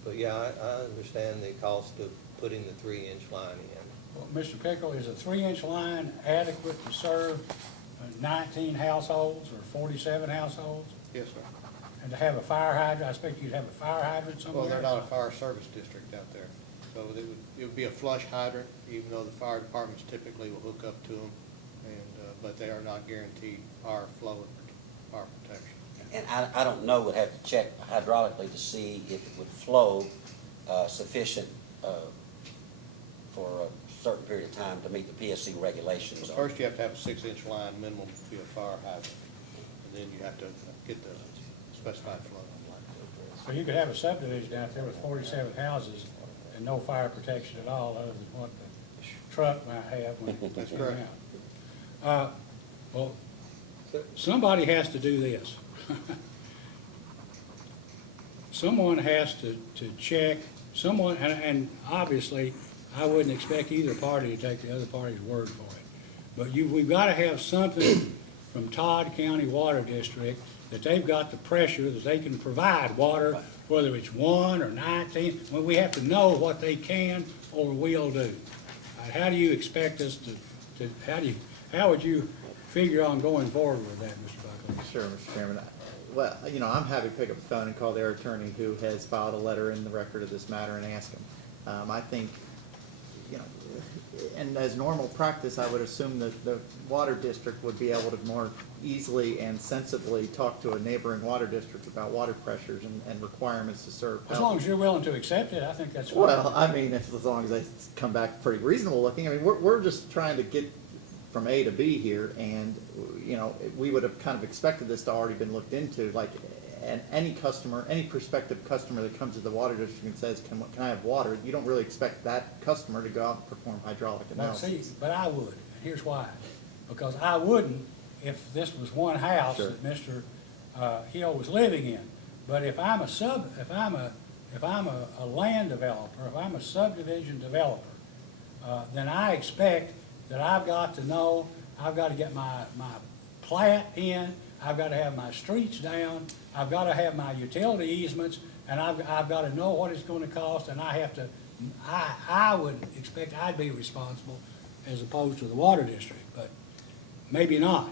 But yeah, I understand the cost of putting the 3-inch line in. Well, Mr. Pickerel, is a 3-inch line adequate to serve 19 households or 47 households? Yes, sir. And to have a fire hydrant, I expect you'd have a fire hydrant somewhere? Well, they're not a fire service district out there, so it would be a flush hydrant, even though the fire departments typically will hook up to them, and, but they are not guaranteed fire flow and fire protection. And I don't know, we'd have to check hydraulically to see if it would flow sufficient for a certain period of time to meet the PSC regulations. So first, you have to have a 6-inch line minimum to be a fire hydrant, and then you have to get the specified flow. So you could have a subdivision out there with 47 houses and no fire protection at all, other than what the truck might have when it That's comes correct. out. Well, somebody has to do this. Someone has to check, someone, and obviously, I wouldn't expect either party to take the other party's word for it. But we've got to have something from Todd County Water District that they've got the pressure that they can provide water, whether it's 1 or 19. Well, we have to know what they can or will do. How do you expect us to how would you figure on going forward with that, Mr. Buckley? Sure, Mr. Chairman. Well, I'm happy to pick up the phone and call their attorney who has filed a letter in the record of this matter and ask him. I think, and as normal practice, I would assume that the water district would be able to more easily and sensibly talk to a neighboring water district about water pressures and requirements to serve. As long as you're willing to accept it, I think that's fine. Well, I mean, as long as they come back pretty reasonable looking, I mean, we're just trying to get from A to B here, and, we would have kind of expected this to already been looked into, like, and any customer, any prospective customer that comes to the water district and says, can I have water, you don't really expect that customer to go out and perform hydraulic Well, see, analysis. but I would, and here's why. Because I wouldn't if this was one house Sure. that Mr. Hill was living in. But if I'm a land developer, if I'm a subdivision developer, then I expect that I've got to know, I've got to get my plat in, I've got to have my streets down, I've got to have my utility easements, and I've got to know what it's going to cost, and I would expect I'd be responsible as opposed to the water district, but maybe not.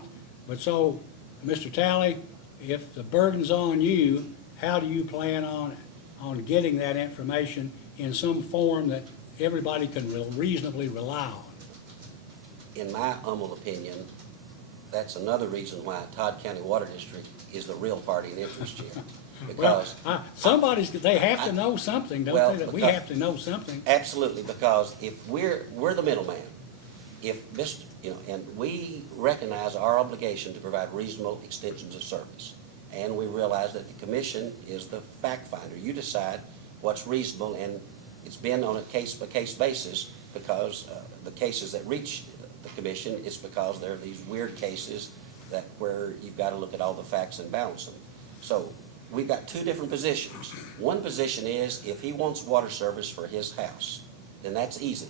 But so, Mr. Talley, if the burden's on you, how do you plan on getting that information in some form that everybody can reasonably rely on? In my humble opinion, that's another reason why Todd County Water District is the real party in interest here. Well, because. they have to know something, Well, don't they? That we because- have to know something. Absolutely, because if we're the middleman, if Mr., and we recognize our obligation to provide reasonable extensions of service. And we realize that the commission is the fact finder. You decide what's reasonable, and it's been on a case-by-case basis because the cases that reach the commission is because there are these weird cases where you've got to look at all the facts and balance them. So we've got two different positions. One position is if he wants water service for his house, then that's easy.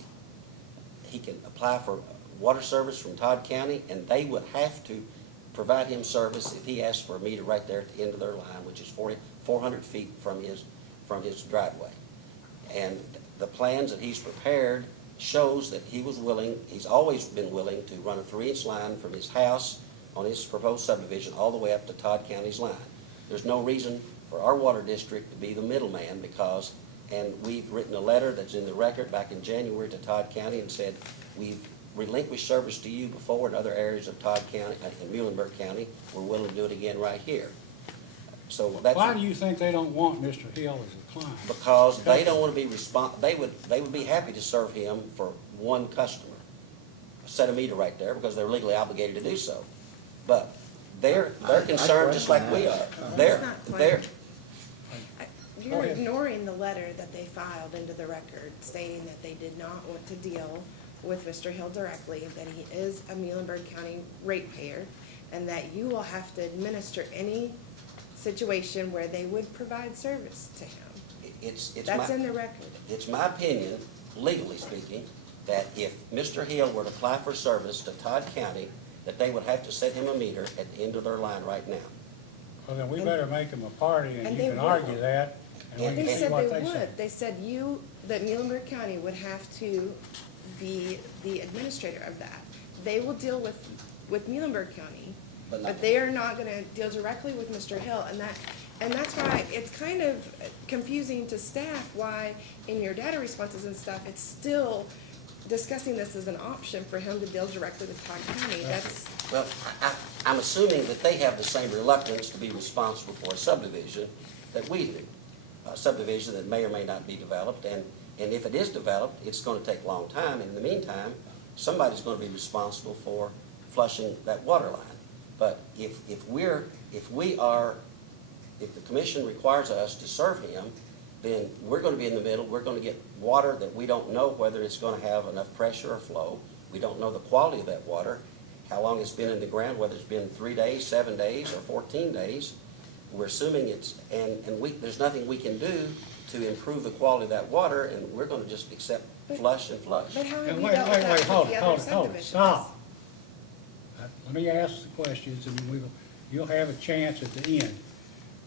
He can apply for water service from Todd County, and they would have to provide him service if he asks for a meter right there at the end of their line, which is 400 feet from his driveway. And the plans that he's prepared shows that he's always been willing to run a 3-inch line from his house on his proposed subdivision all the way up to Todd County's line. There's no reason for our water district to be the middleman because, and we've written a letter that's in the record back in January to Todd County and said, we've relinquished service to you before in other areas of Todd County and Muhlenberg County. We're willing to do it again right here. So that's. Why do you think they don't want Mr. Hill as a client? Because they don't want to be they would be happy to serve him for one customer. Set a meter right there because they're legally obligated to do so. But they're concerned just like we are. That's not They're, quite- Go You're ahead. ignoring the letter that they filed into the record stating that they did not want to deal with Mr. Hill directly, that he is a Muhlenberg County ratepayer, and that you will have to administer any situation where they would provide service to him. it's That's in the record. It's my opinion, legally speaking, that if Mr. Hill were to apply for service to Todd County, that they would have to set him a meter at the end of their line right now. Well, then we better make them a party and And you they can will. argue that and we They can see said what they they say. would. They said that Muhlenberg County would have to be the administrator of that. They will deal with Muhlenberg County, But not- but they are not gonna deal directly with Mr. Hill, and that's why it's kind of confusing to staff why in your data responses and stuff, it's still discussing this as an option for him to deal directly with Todd County. That's, Well, I'm assuming that they have the same reluctance to be responsible for a subdivision that we do. A subdivision that may or may not be developed, and if it is developed, it's gonna take a long time, and in the meantime, somebody's gonna be responsible for flushing that water line. But if the commission requires us to serve him, then we're gonna be in the middle, we're gonna get water that we don't know whether it's gonna have enough pressure or flow. We don't know the quality of that water, how long it's been in the ground, whether it's been 3 days, 7 days, or 14 days. We're assuming there's nothing we can do to improve the quality of that water, and we're gonna just accept flush and flush. but how have And you wait, dealt with wait, that with hold the it, other hold it, subdivisions? stop. Let me ask the questions and you'll have a chance at the end.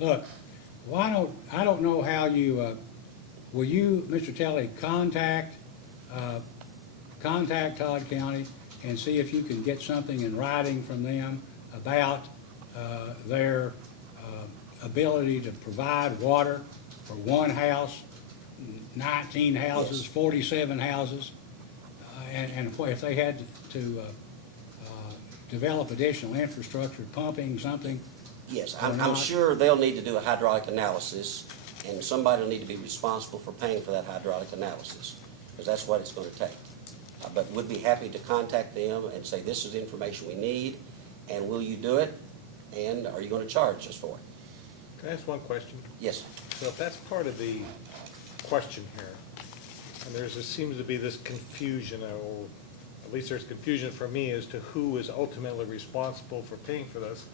Look, I don't know how you, will you, Mr. Telly, contact Todd County and see if you can get something in writing from them about their ability to provide water for one house, 19 houses, Yes. 47 houses, and if they had to develop additional infrastructure, pumping, something. Yes, or I'm not. sure they'll need to do a hydraulic analysis, and somebody will need to be responsible for paying for that hydraulic analysis, because that's what it's gonna take. But we'd be happy to contact them and say, this is the information we need, and will you do it? And are you gonna charge us for it? Can I ask one question? Yes, So if that's part of the question here, and seems to be this confusion, or at least there's confusion for me as to who is ultimately responsible for paying for this,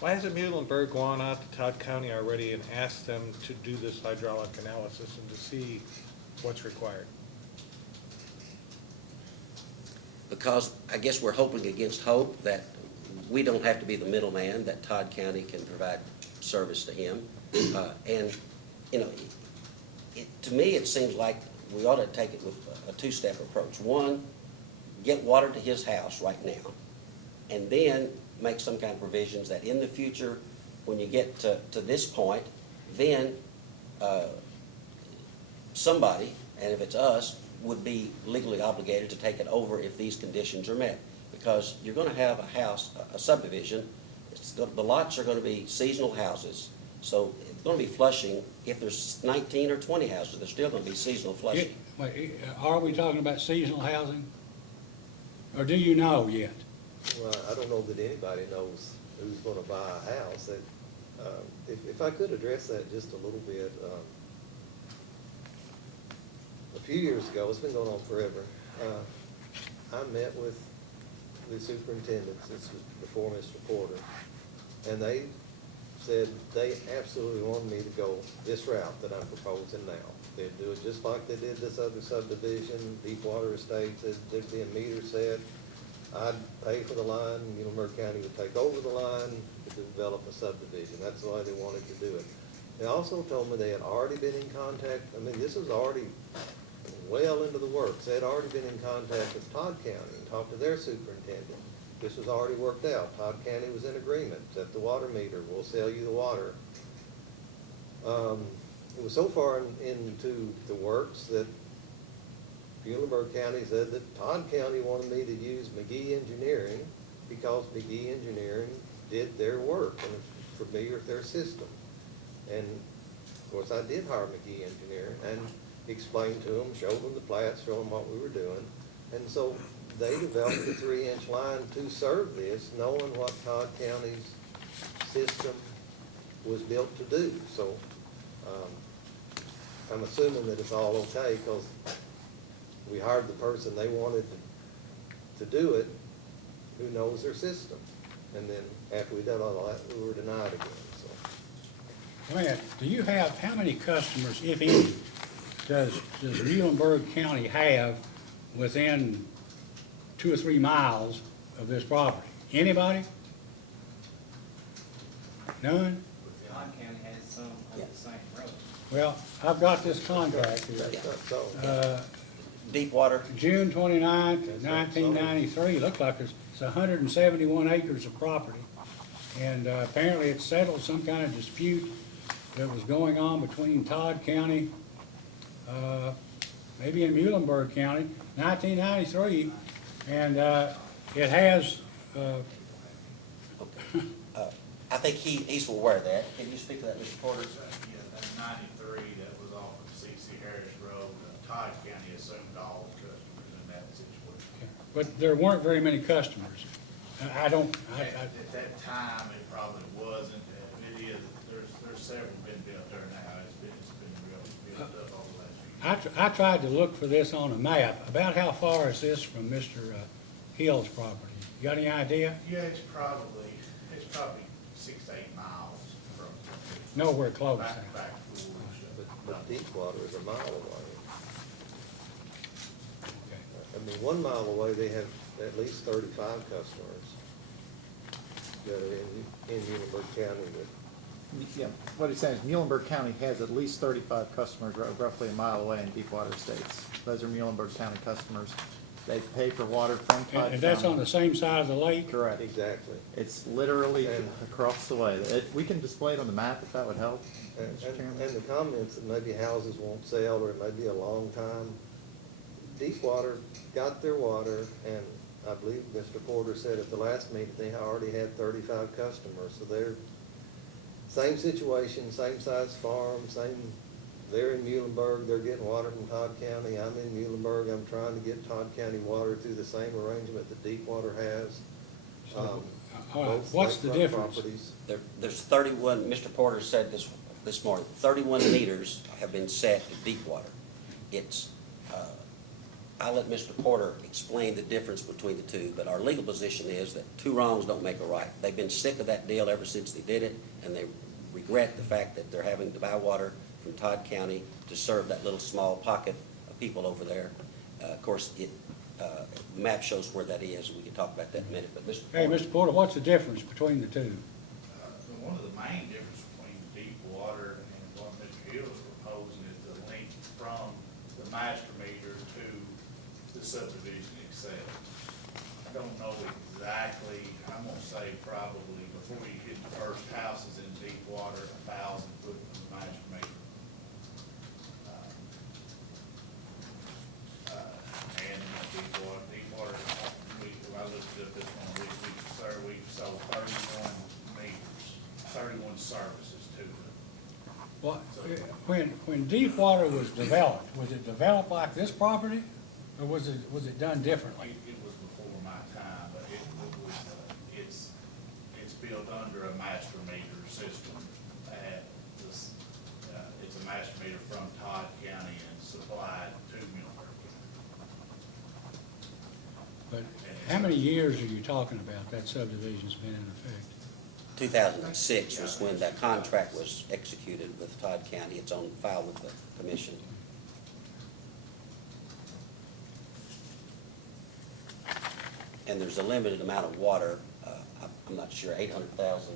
why hasn't Muhlenberg gone out to Todd County already and asked them to do this hydraulic analysis and to see what's required? because I guess we're hoping against hope that we don't have to be the middleman, that Todd County can provide service to him. And, to me, it seems like we ought to take it with a two-step approach. One, get water to his house right now, and then make some kind of provisions that in the future, when you get to this point, then somebody, and if it's us, would be legally obligated to take it over if these conditions are met. Because you're gonna have a house, a subdivision, the lots are gonna be seasonal houses. So it's gonna be flushing. If there's 19 or 20 houses, there's still gonna be seasonal flushing. Wait, are we talking about seasonal housing? Or do you know yet? Well, I don't know that anybody knows who's gonna buy a house. If I could address that just a little bit, a few years ago, it's been going on forever, I met with the superintendents, this was before Mr. Porter, and they said they absolutely wanted me to go this route that I'm proposing now. They'd do it just like they did this other subdivision, Deepwater Estates, there'd be a meter set. I'd pay for the line, Muhlenberg County would take over the line to develop a subdivision. That's the way they wanted to do it. They also told me they had already been in contact, I mean, this was already well into the works. They had already been in contact with Todd County and talked to their superintendent. This was already worked out. Todd County was in agreement, set the water meter, we'll sell you the water. It was so far into the works that Muhlenberg County said that Todd County wanted me to use McGee Engineering because McGee Engineering did their work and is familiar with their system. And of course, I did hire McGee Engineering and explained to them, showed them the plats, showed them what we were doing. And so they developed a 3-inch line to serve this, knowing what Todd County's system was built to do. So I'm assuming that it's all okay because we hired the person they wanted to do it, who knows their system. And then after we done all that, we were denied again, so. Grant, do you have, how many customers, if any, does Muhlenberg County have within 2 or 3 miles of this property? Anybody? None? John County has some on the same road. Well, I've got this contract here. That's not so. Deepwater, June 29th, 1993, looks like it's 171 acres of property. And apparently it settled some kind of dispute that was going on between Todd County, maybe in Muhlenberg County, 1993. And it has, I think he's aware of that. Can you speak to that, Mr. Porter? Yeah, that 93, that was off of C.C. Harris Road. Todd County assumed all the customers in that situation. but there weren't very many customers. I don't, At that time, it probably wasn't. It is, there's several been built there now. It's been really built up over the last few years. I tried to look for this on a map. About how far is this from Mr. Hill's property? You got any idea? Yeah, it's probably 6 to 8 miles from. Nowhere close. Back towards. But Deepwater is a mile away. Okay. I mean, 1 mile away, they have at least 35 customers that are in Muhlenberg County that. Yeah, what he's saying is Muhlenberg County has at least 35 customers roughly a mile away in Deepwater Estates. Those are Muhlenberg County customers. They pay for water from Todd County. And that's on the same side of the lake? Correct. Exactly. It's literally And- across the way. We can display it on the map if that would help, And, Mr. Chairman. and the comments that maybe houses won't sell, or it may be a long time. Deepwater got their water, and I believe Mr. Porter said at the last meeting, they already had 35 customers, so they're, same situation, same size farm, they're in Muhlenberg, they're getting water from Todd County, I'm in Muhlenberg, I'm trying to get Todd County water through the same arrangement that Deepwater has. All right, Both what's the lakefront difference? properties. There's 31, Mr. Porter said this morning, 31 meters have been set at Deepwater. It's, I'll let Mr. Porter explain the difference between the two, but our legal position is that 2 wrongs don't make a right. They've been sick of that deal ever since they did it, and they regret the fact that they're having to buy water from Todd County to serve that little small pocket of people over there. Of course, the map shows where that is, and we can talk about that in a minute, but Mr. Hey, Porter. Mr. Porter, what's the difference between the two? One of the main differences between Deepwater and what Mr. Hill is proposing is the link from the master meter to the subdivision itself. I don't know exactly, I'm gonna say probably before you hit the first houses in Deepwater, 1,000 foot from the master meter. And Deepwater, I looked up this one, we sold 31 meters, 31 services to them. Well, when Deepwater was developed, was it developed like this property, or was it done differently? It was before my time, but it was, it's built under a master meter system. That this, it's a master meter from Todd County and supplied to Muhlenberg County. But how many years are you talking about that subdivision's been in effect? 2006 was when that contract was executed with Todd County. It's on file with the commission. And there's a limited amount of water, I'm not sure, 800,000,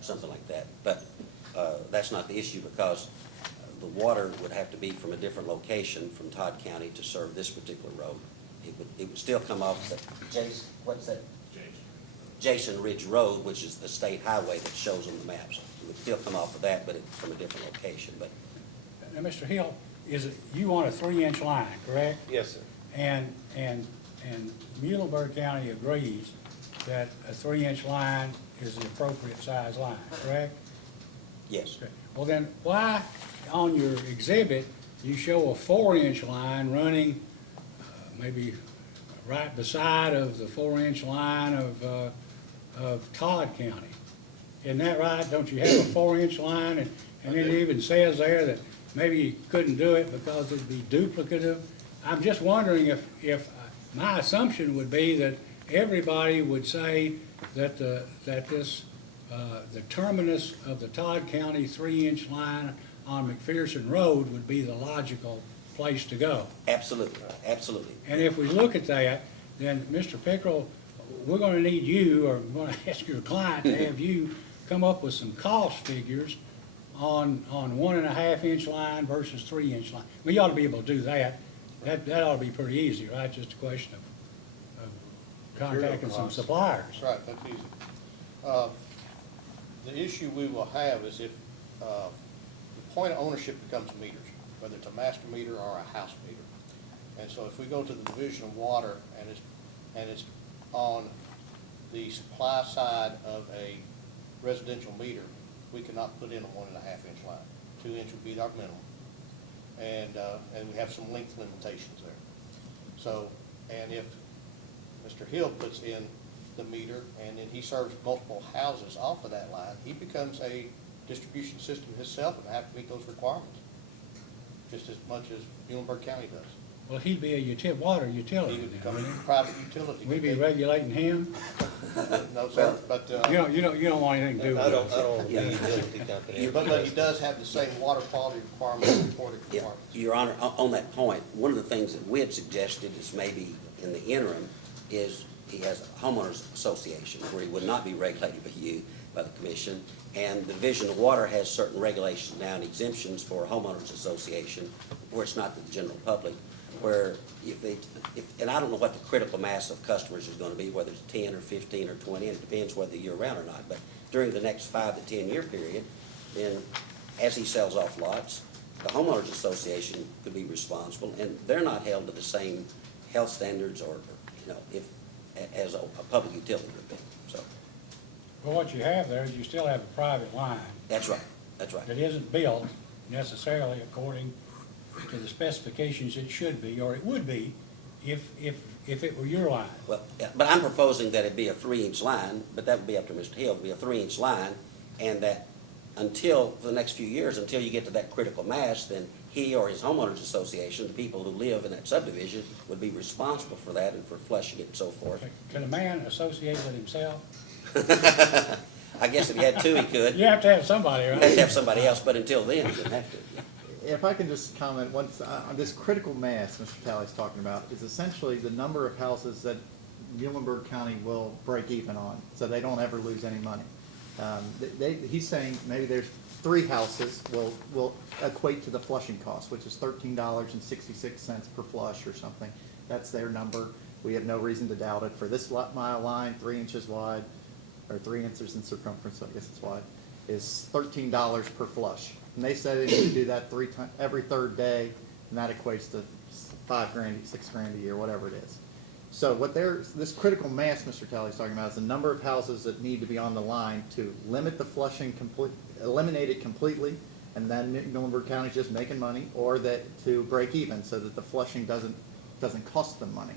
something like that. But that's not the issue, because the water would have to be from a different location from Todd County to serve this particular road. It would still come off the, Jason, what's that? Jason Ridge Road, which is the state highway that shows on the maps. It would still come off of that, but from a different location. But Now, Mr. Hill, you want a 3-inch line, correct? Yes, sir. And Muhlenberg County agrees that a 3-inch line is the appropriate size line, correct? yes, Okay. Well, then, why on your exhibit, you show a 4-inch line running maybe right beside of the 4-inch line of Todd County? Isn't that right? Don't you have a 4-inch line? And it even says there that maybe you couldn't do it because it'd be duplicative. I'm just wondering if my assumption would be that everybody would say that the terminus of the Todd County 3-inch line on McPherson Road would be the logical place to go. absolutely, absolutely. And if we look at that, then Mr. Pickrell, we're gonna need you, or we're gonna ask your client to have you come up with some cost figures on 1.5-inch line versus 3-inch line. We ought to be able to do that. That ought to be pretty easy, right? Just a question of contacting some suppliers. That's right, that's easy. The issue we will have is if the point of ownership becomes meters, whether it's a master meter or a house meter. And so if we go to the Division of Water and it's on the supply side of a residential meter, we cannot put in a 1.5-inch line. 2-inch would be our minimum. And we have some length limitations there. So, and if Mr. Hill puts in the meter and then he serves multiple houses off of that line, he becomes a distribution system himself and have to meet those requirements, just as much as Muhlenberg County does. Well, he'd be a water utility He would then, become wouldn't a he? private utility. We'd be regulating him? No, sir, but, You don't want anything to do with I it. don't be a utility company. but he does have the same water quality requirements, reporting Yeah, requirements. Your Honor, on that point, one of the things that we had suggested is maybe in the interim is he has a homeowners association where he would not be regulated by you, by the commission. And the Division of Water has certain regulations now and exemptions for a homeowners association where it's not the general public, where and I don't know what the critical mass of customers is gonna be, whether it's 10 or 15 or 20, and it depends whether you're around or not. But during the next 5 to 10 year period, then as he sells off lots, the homeowners association could be responsible, and they're not held to the same health standards or as a public utility would be, so. Well, what you have there is you still have a private line That's right, that's right. that isn't built necessarily according to the specifications it should be, or it would be, if it were your line. Well, yeah, but I'm proposing that it be a 3-inch line, but that would be up to Mr. Hill, it'd be a 3-inch line, and that until, for the next few years, until you get to that critical mass, then he or his homeowners association, the people who live in that subdivision, would be responsible for that and for flushing it and so forth. Can a man associate with himself? I guess if he had to, he could. You have to have somebody, He'd have to right? have somebody else, but until then, he didn't have to. If I can just comment once, on this critical mass Mr. Talley's talking about is essentially the number of houses that Muhlenberg County will break even on, so they don't ever lose any money. He's saying maybe there's 3 houses will equate to the flushing cost, which is $13.66 per flush or something. That's their number. We have no reason to doubt it. For this mile line, 3 inches wide, or 3 inches in circumference, so I guess it's wide, is $13 per flush. And they say they need to do that every third day, and that equates to $5,000, $6,000 a year, whatever it is. So this critical mass Mr. Talley's talking about is the number of houses that need to be on the line to limit the flushing eliminate it completely, and then Muhlenberg County's just making money, or that to break even so that the flushing doesn't cost them money.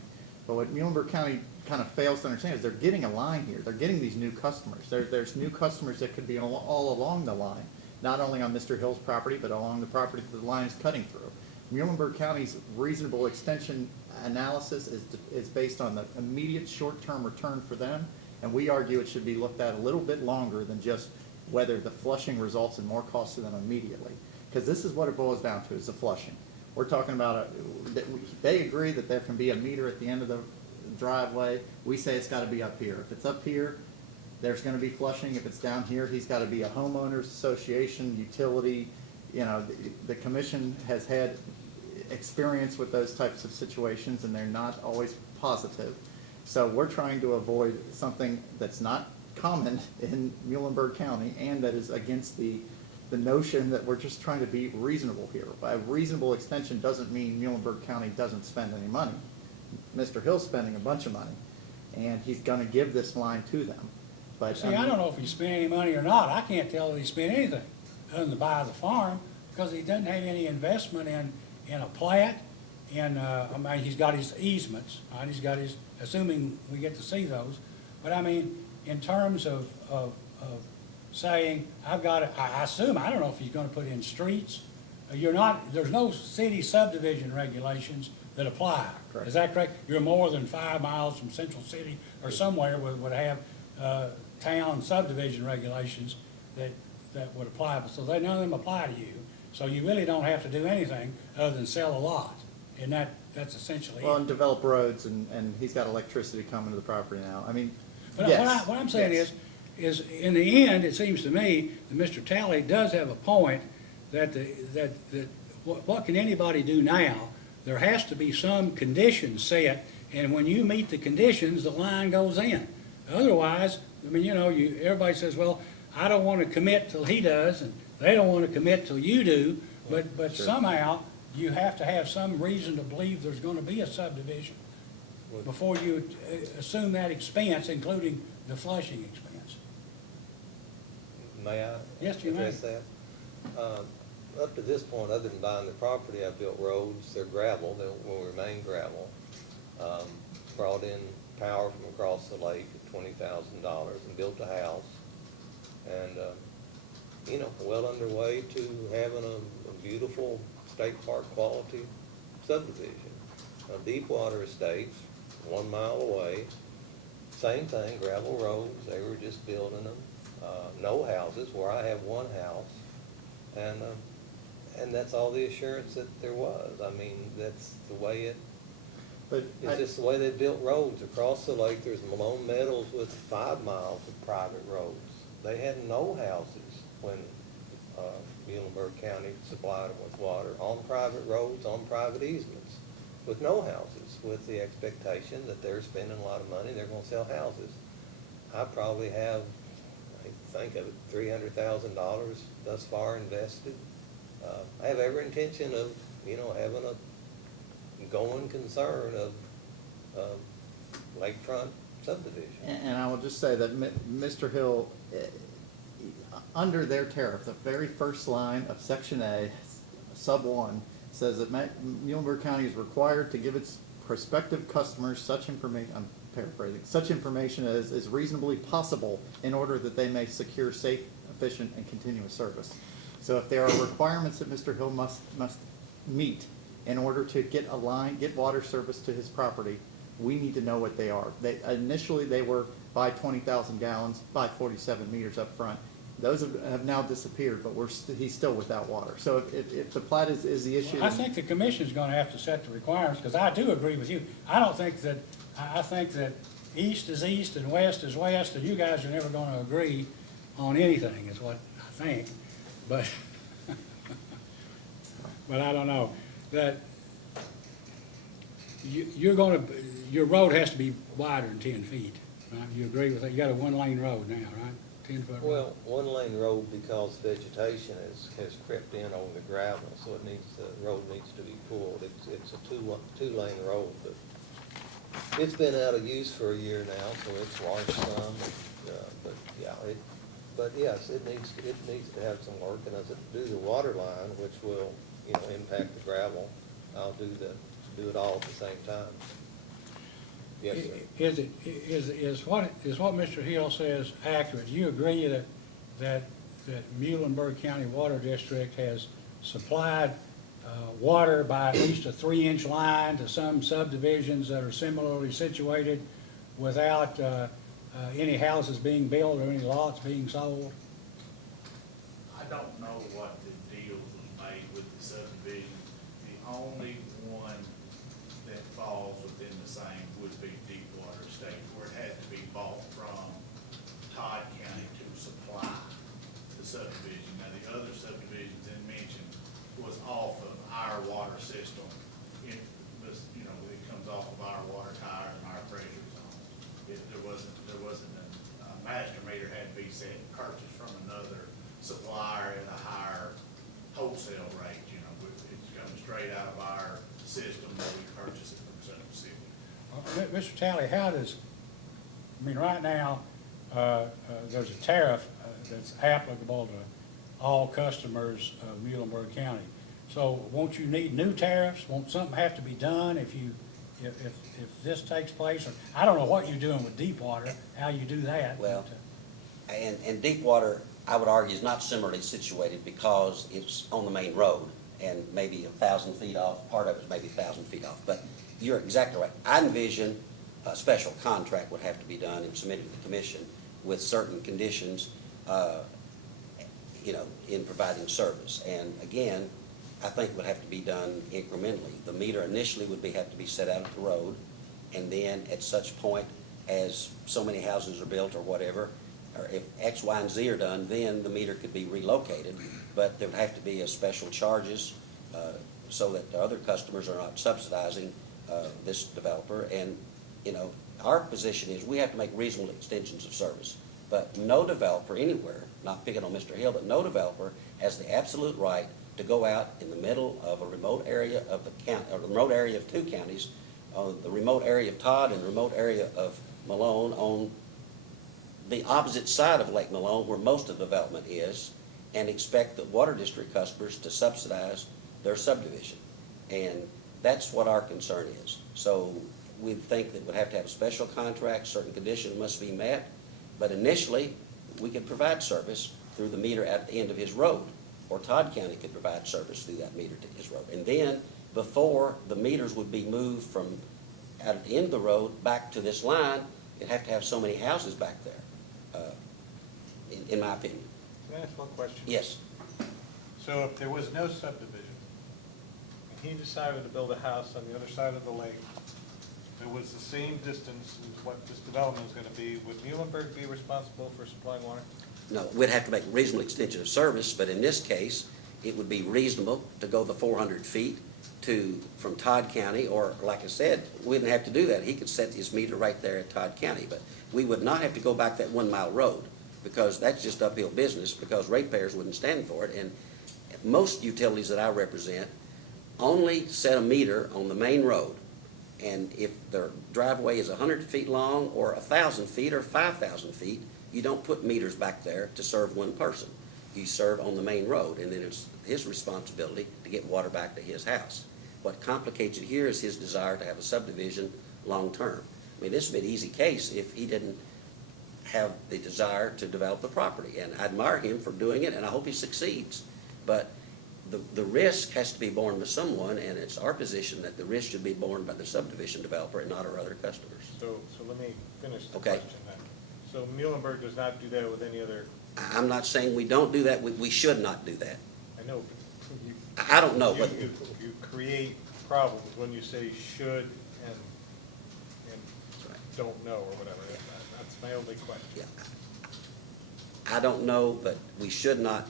But what Muhlenberg County kind of fails to understand is they're getting a line here. They're getting these new customers. There's new customers that could be all along the line, not only on Mr. Hill's property, but along the property that the line is cutting through. Muhlenberg County's reasonable extension analysis is based on the immediate short-term return for them, and we argue it should be looked at a little bit longer than just whether the flushing results in more cost to them immediately. Because this is what it boils down to, is the flushing. We're talking about, they agree that there can be a meter at the end of the driveway. We say it's gotta be up here. If it's up here, there's gonna be flushing. If it's down here, he's gotta be a homeowners association, utility. You know, the commission has had experience with those types of situations, and they're not always positive. So we're trying to avoid something that's not common in Muhlenberg County, and that is against the notion that we're just trying to be reasonable here. By a reasonable extension doesn't mean Muhlenberg County doesn't spend any money. Mr. Hill's spending a bunch of money, and he's gonna give this line to them. But See, I don't know if he spent any money or not. I can't tell that he spent anything other than buy the farm, because he doesn't have any investment in a plat, I mean, he's got his easements, right? He's got his, assuming we get to see those. But I mean, in terms of saying, I've got it, I assume, I don't know if he's gonna put in streets. There's no city subdivision regulations that apply. Correct. Is that correct? You're more than 5 miles from Central City or somewhere would have, town subdivision regulations that would apply. So none of them apply to you. So you really don't have to do anything other than sell a lot. And that's essentially it. Well, and develop roads, and he's got electricity coming to the property now. I mean, But yes. what I'm saying yes. is in the end, it seems to me that Mr. Talley does have a point that what can anybody do now? There has to be some conditions set, and when you meet the conditions, the line goes in. Otherwise, I mean, everybody says, well, I don't want to commit till he does, and they don't want to commit till you do, but Sure. somehow you have to have some reason to believe there's going to be a subdivision before you assume that expense, including the flushing expense. May I? Yes, you may. Address that? Up to this point, other than buying the property, I've built roads, they're gravel, they will remain gravel. Brought in power from across the lake at $20,000 and built a house. And, well underway to having a beautiful state park quality subdivision. Deepwater Estates, 1 mile away, same thing, gravel roads, they were just building them. No houses, where I have one house, and that's all the assurance that there was. I mean, that's the way But it's just the way they built roads. Across the lake, there's Malone Meadows with 5 miles of private roads. They had no houses when Muhlenberg County supplied them with water, on private roads, on private easements, with no houses, with the expectation that they're spending a lot of money, they're gonna sell houses. I probably have, I think of it, $300,000 thus far invested. I have every intention of, having a going concern of lakefront subdivision. And I will just say that Mr. Hill, under their tariff, the very first line of Section A, Sub 1, says that Muhlenberg County is required to give its prospective customers such information, I'm paraphrasing, such information as is reasonably possible in order that they may secure safe, efficient, and continuous service. So if there are requirements that Mr. Hill must meet in order to get a line, get water service to his property, we need to know what they are. Initially, they were buy 20,000 gallons, buy 47 meters up front. Those have now disappeared, but he's still without water. So if the plat is the issue. I think the commission's gonna have to set the requirements, because I do agree with you. I think that east is east and west is west, and you guys are never gonna agree on anything, is what I think. But, but I don't know. That your road has to be wider than 10 feet, right? You agree with that? You got a 1-lane road now, right? 10-foot road. Well, 1-lane road because vegetation has crept in over the gravel, so the road needs to be pulled. It's a two-lane road, but it's been out of use for a year now, so it's washed some. But yeah, But yes, it needs to have some work, and as it do the water line, which will, impact the gravel, I'll do it all at the same time. Yes, sir. Is what Mr. Hill says accurate? Do you agree that Muhlenberg County Water District has supplied water by at least a 3-inch line to some subdivisions that are similarly situated without any houses being built or any lots being sold? I don't know what the deal was made with the subdivision. The only one that falls within the same would be Deepwater Estate, where it had to be bought from Todd County to supply the subdivision. Now, the other subdivisions then mentioned was off of our water system. It was, it comes off of our water tower and our pressure zone. There wasn't a master meter had to be purchased from another supplier at a higher wholesale rate, it's coming straight out of our system, that we purchase it from Central City. Mr. Talley, right now, there's a tariff that's applicable to all customers of Muhlenberg County. So won't you need new tariffs? Won't something have to be done if this takes place? Or I don't know what you're doing with Deepwater, how you do that. Well, and Deepwater, I would argue, is not similarly situated because it's on the main road and maybe 1,000 feet off, part of it is maybe 1,000 feet off. But you're exactly right. I envision a special contract would have to be done and submitted to the commission with certain conditions, in providing service. And again, I think it would have to be done incrementally. The meter initially would have to be set out at the road, and then at such point as so many houses are built or whatever, or if X, Y, and Z are done, then the meter could be relocated. But there would have to be a special charges so that the other customers are not subsidizing this developer. And, our position is we have to make reasonable extensions of service. But no developer anywhere, not picking on Mr. Hill, but no developer has the absolute right to go out in the middle of a remote area of the county, or the remote area of 2 counties, the remote area of Todd and the remote area of Malone, on the opposite side of Lake Malone, where most of the development is, and expect the water district customers to subsidize their subdivision. And that's what our concern is. So we think that we'd have to have a special contract, certain conditions must be met, but initially, we could provide service through the meter at the end of his road, or Todd County could provide service through that meter to his road. And then, before the meters would be moved from out at the end of the road back to this line, it'd have to have so many houses back there, in my opinion. Can I ask one question? Yes. So if there was no subdivision, and he decided to build a house on the other side of the lake, it was the same distance as what this development is gonna be, would Muhlenberg be responsible for supplying water? No, we'd have to make a reasonable extension of service, but in this case, it would be reasonable to go the 400 feet from Todd County, or like I said, we didn't have to do that. He could set his meter right there at Todd County, but we would not have to go back that 1 mile road, because that's just uphill business, because ratepayers wouldn't stand for it. And most utilities that I represent only set a meter on the main road. And if their driveway is 100 feet long, or 1,000 feet, or 5,000 feet, you don't put meters back there to serve one person. You serve on the main road, and then it's his responsibility to get water back to his house. What complicates it here is his desire to have a subdivision long-term. I mean, this would be an easy case if he didn't have the desire to develop the property. And I admire him for doing it, and I hope he succeeds. But the risk has to be borne by someone, and it's our position that the risk should be borne by the subdivision developer and not our other customers. So let me finish the Okay. question then. So Muhlenberg does not do that with any other, I'm not saying we don't do that, we should not do that. I know, but you. I don't know, but You create problems when you say should and don't know or whatever. That's my only question. yeah. I don't know, but we should not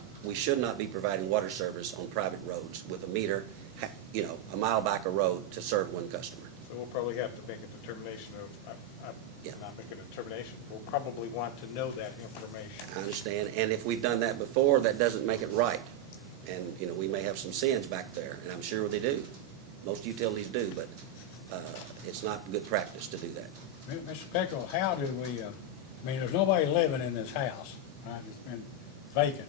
be providing water service on private roads with a meter, a mile back a road to serve one customer. So we'll probably have to make a determination of, Yeah. not make a determination, we'll probably want to know that information. I understand, and if we've done that before, that doesn't make it right. And, we may have some sins back there, and I'm sure they do. Most utilities do, but it's not good practice to do that. Mr. Pickerel, how do we, there's nobody living in this house. right? It's been vacant.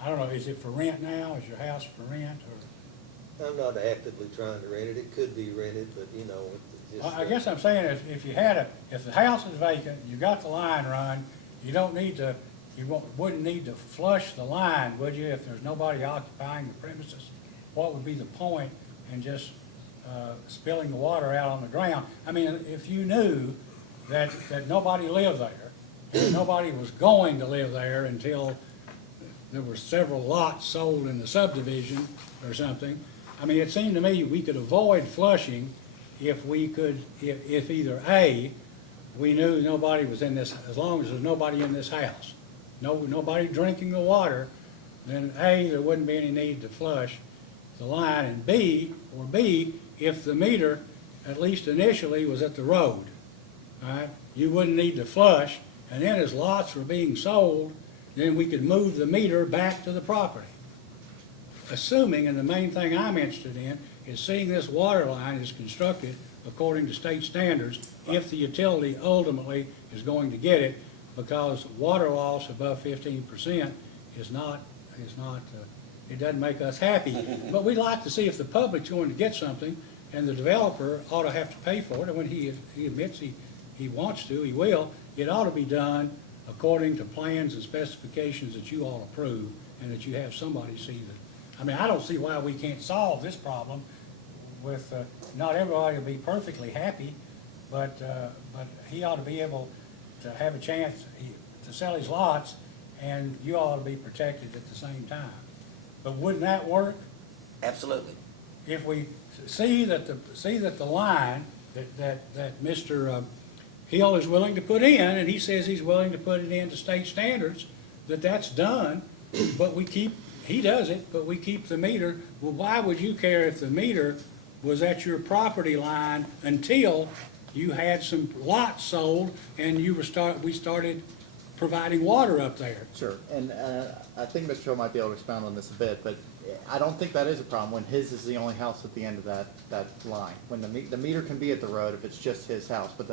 I don't know, is it for rent now? Is your house for rent or? I'm not actively trying to rent it. It could be rented, but you know, it's just. Well, I guess I'm saying if you had if the house is vacant, you got the line run, you don't need to, wouldn't need to flush the line, would you, if there's nobody occupying the premises? What would be the point in just spilling the water out on the ground? I mean, if you knew that nobody lived there, and nobody was going to live there until there were several lots sold in the subdivision or something, I mean, it seemed to me we could avoid flushing if we could, if either A, we knew nobody was in this, as long as there's nobody in this house, nobody drinking the water, then A, there wouldn't be any need to flush the line, and B, if the meter, at least initially, was at the road, all right? You wouldn't need to flush, and then as lots were being sold, then we could move the meter back to the property. Assuming, and the main thing I'm interested in, is seeing this water line is constructed according to state standards, if the utility ultimately is going to get it, because water loss above 15% is not, it doesn't make us happy. But we'd like to see if the public's going to get something, and the developer ought to have to pay for it, and when he admits he wants to, he will. It ought to be done according to plans and specifications that you all approve, and that you have somebody see that. I mean, I don't see why we can't solve this problem with, not everybody will be perfectly happy, but he ought to be able to have a chance to sell his lots, and you ought to be protected at the same time. But wouldn't that work? Absolutely. If we see that the line that Mr. Hill is willing to put in, and he says he's willing to put it into state standards, that's done, but he does it, but we keep the meter. Well, why would you care if the meter was at your property line until you had some lots sold and we started providing water up there? Sure, and I think Mr. Hill might be able to expound on this a bit, but I don't think that is a problem when his is the only house at the end of that line. When the meter can be at the road if it's just his house, but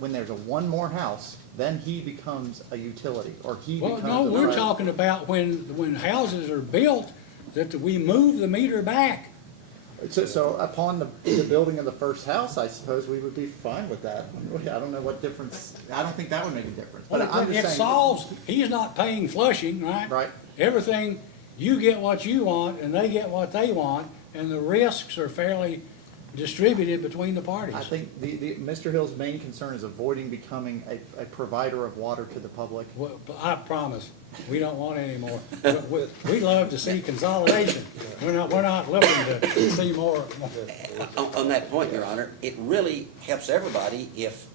when there's one more house, then he becomes a utility, or he becomes a... Well, no, we're talking about when houses are built, that we move the meter back. So upon the building of the first house, I suppose we would be fine with that. I don't know what difference, I don't think that would make a difference, but I'm just It saying... solves, he's not paying flushing, right? Right. Everything, you get what you want, and they get what they want, and the risks are fairly distributed between the parties. I think Mr. Hill's main concern is avoiding becoming a provider of water to the public. Well, I promise, we don't want any more. We love to see consolidation. We're not looking to see more. On that point, Your Honor, it really helps everybody if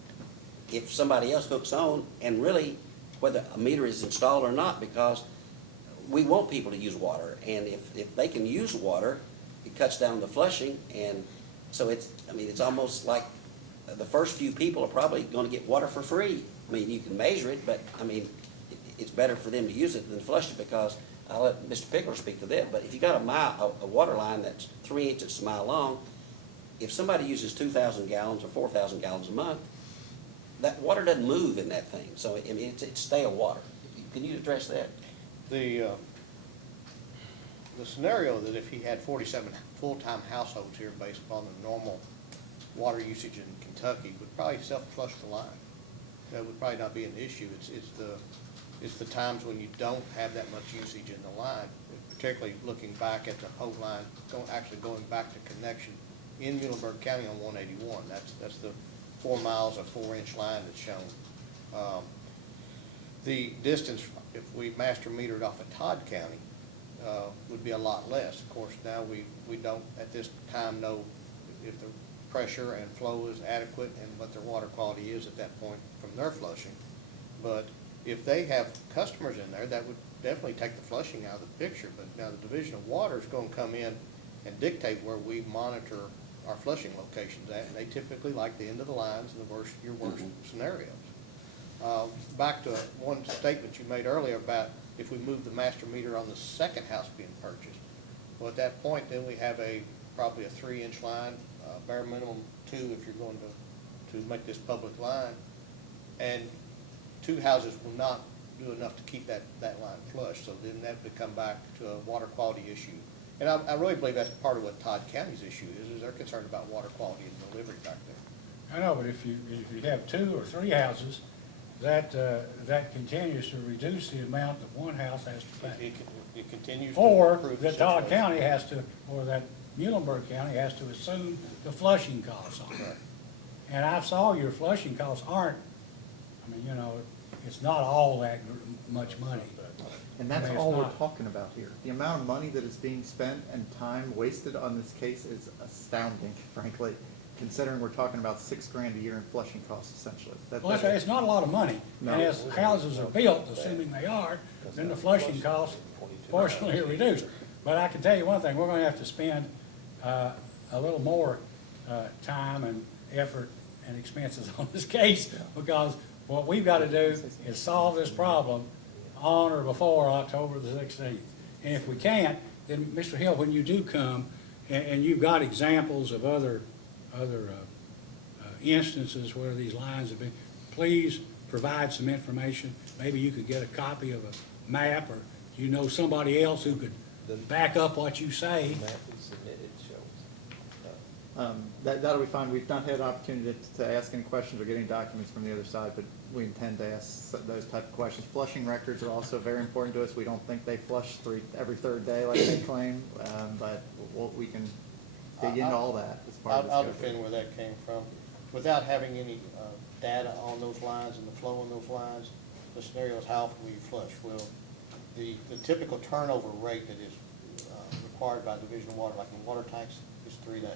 somebody else hooks on, and really, whether a meter is installed or not, because we want people to use water, and if they can use water, it cuts down the flushing, and so it's almost like the first few people are probably gonna get water for free. I mean, you can measure it, but, I mean, it's better for them to use it than flush it, because I'll let Mr. Pickler speak to that, but if you got a water line that's 3 inches a mile long, if somebody uses 2,000 gallons or 4,000 gallons a month, that water doesn't move in that thing, so, I mean, it's stale water. Can you address that? The scenario that if he had 47 full-time households here based upon the normal water usage in Kentucky, would probably self-flush the line. That would probably not be an issue. It's the times when you don't have that much usage in the line, particularly looking back at the whole line, going back to connection in Muhlenberg County on 181. That's the 4 miles of 4-inch line that's shown. The distance, if we master metered off of Todd County, would be a lot less. Of course, now we don't at this time know if the pressure and flow is adequate and what their water quality is at that point from their flushing. But if they have customers in there, that would definitely take the flushing out of the picture. But now the Division of Water is going to come in and dictate where we monitor our flushing locations at, and they typically like the end of the lines and your worst scenarios. Back to one statement you made earlier about if we move the master meter on the second house being purchased. Well, at that point, then we have probably a 3-inch line, bare minimum 2 if you're going to make this public line. And two houses will not do enough to keep that line flush, so then that would come back to a water quality issue. And I really believe that's part of what Todd County's issue is they're concerned about water quality and delivery back there. I know, but if you have 2 or 3 houses, that continues to reduce the amount that one house has to pay. It continues to Or improve the that Todd situation. County has to, or that Muhlenberg County has to assume the flushing costs on it. Right. And I saw your flushing costs aren't, I mean, you know, it's not all that much money. And that's I mean, it's all we're not. talking about here. The amount of money that is being spent and time wasted on this case is astounding, frankly, considering we're talking about $6,000 a year in flushing costs essentially. Well, it's not a lot of money. No. And as houses are built, assuming they are, then the flushing costs proportionally are reduced. But I can tell you one thing, we're gonna have to spend a little more time and effort and expenses on this case, because what we've got to do is solve this problem on or before October the 16th. And if we can't, then Mr. Hill, when you do come, and you've got examples of other instances where these lines have been, please provide some information. Maybe you could get a copy of a map, or you know somebody else who could back up what you say. Map we submitted shows. That'll be fine. We've not had an opportunity to ask any questions or get any documents from the other side, but we intend to ask those type of questions. Flushing records are also very important to us. We don't think they flush every third day like they claim, but we can dig into all that as part of the I'll schedule. defend where that came from. Without having any data on those lines and the flow in those lines, the scenario is how often will you flush? Well, the typical turnover rate that is required by Division of Water, like in water tanks, is 3 days.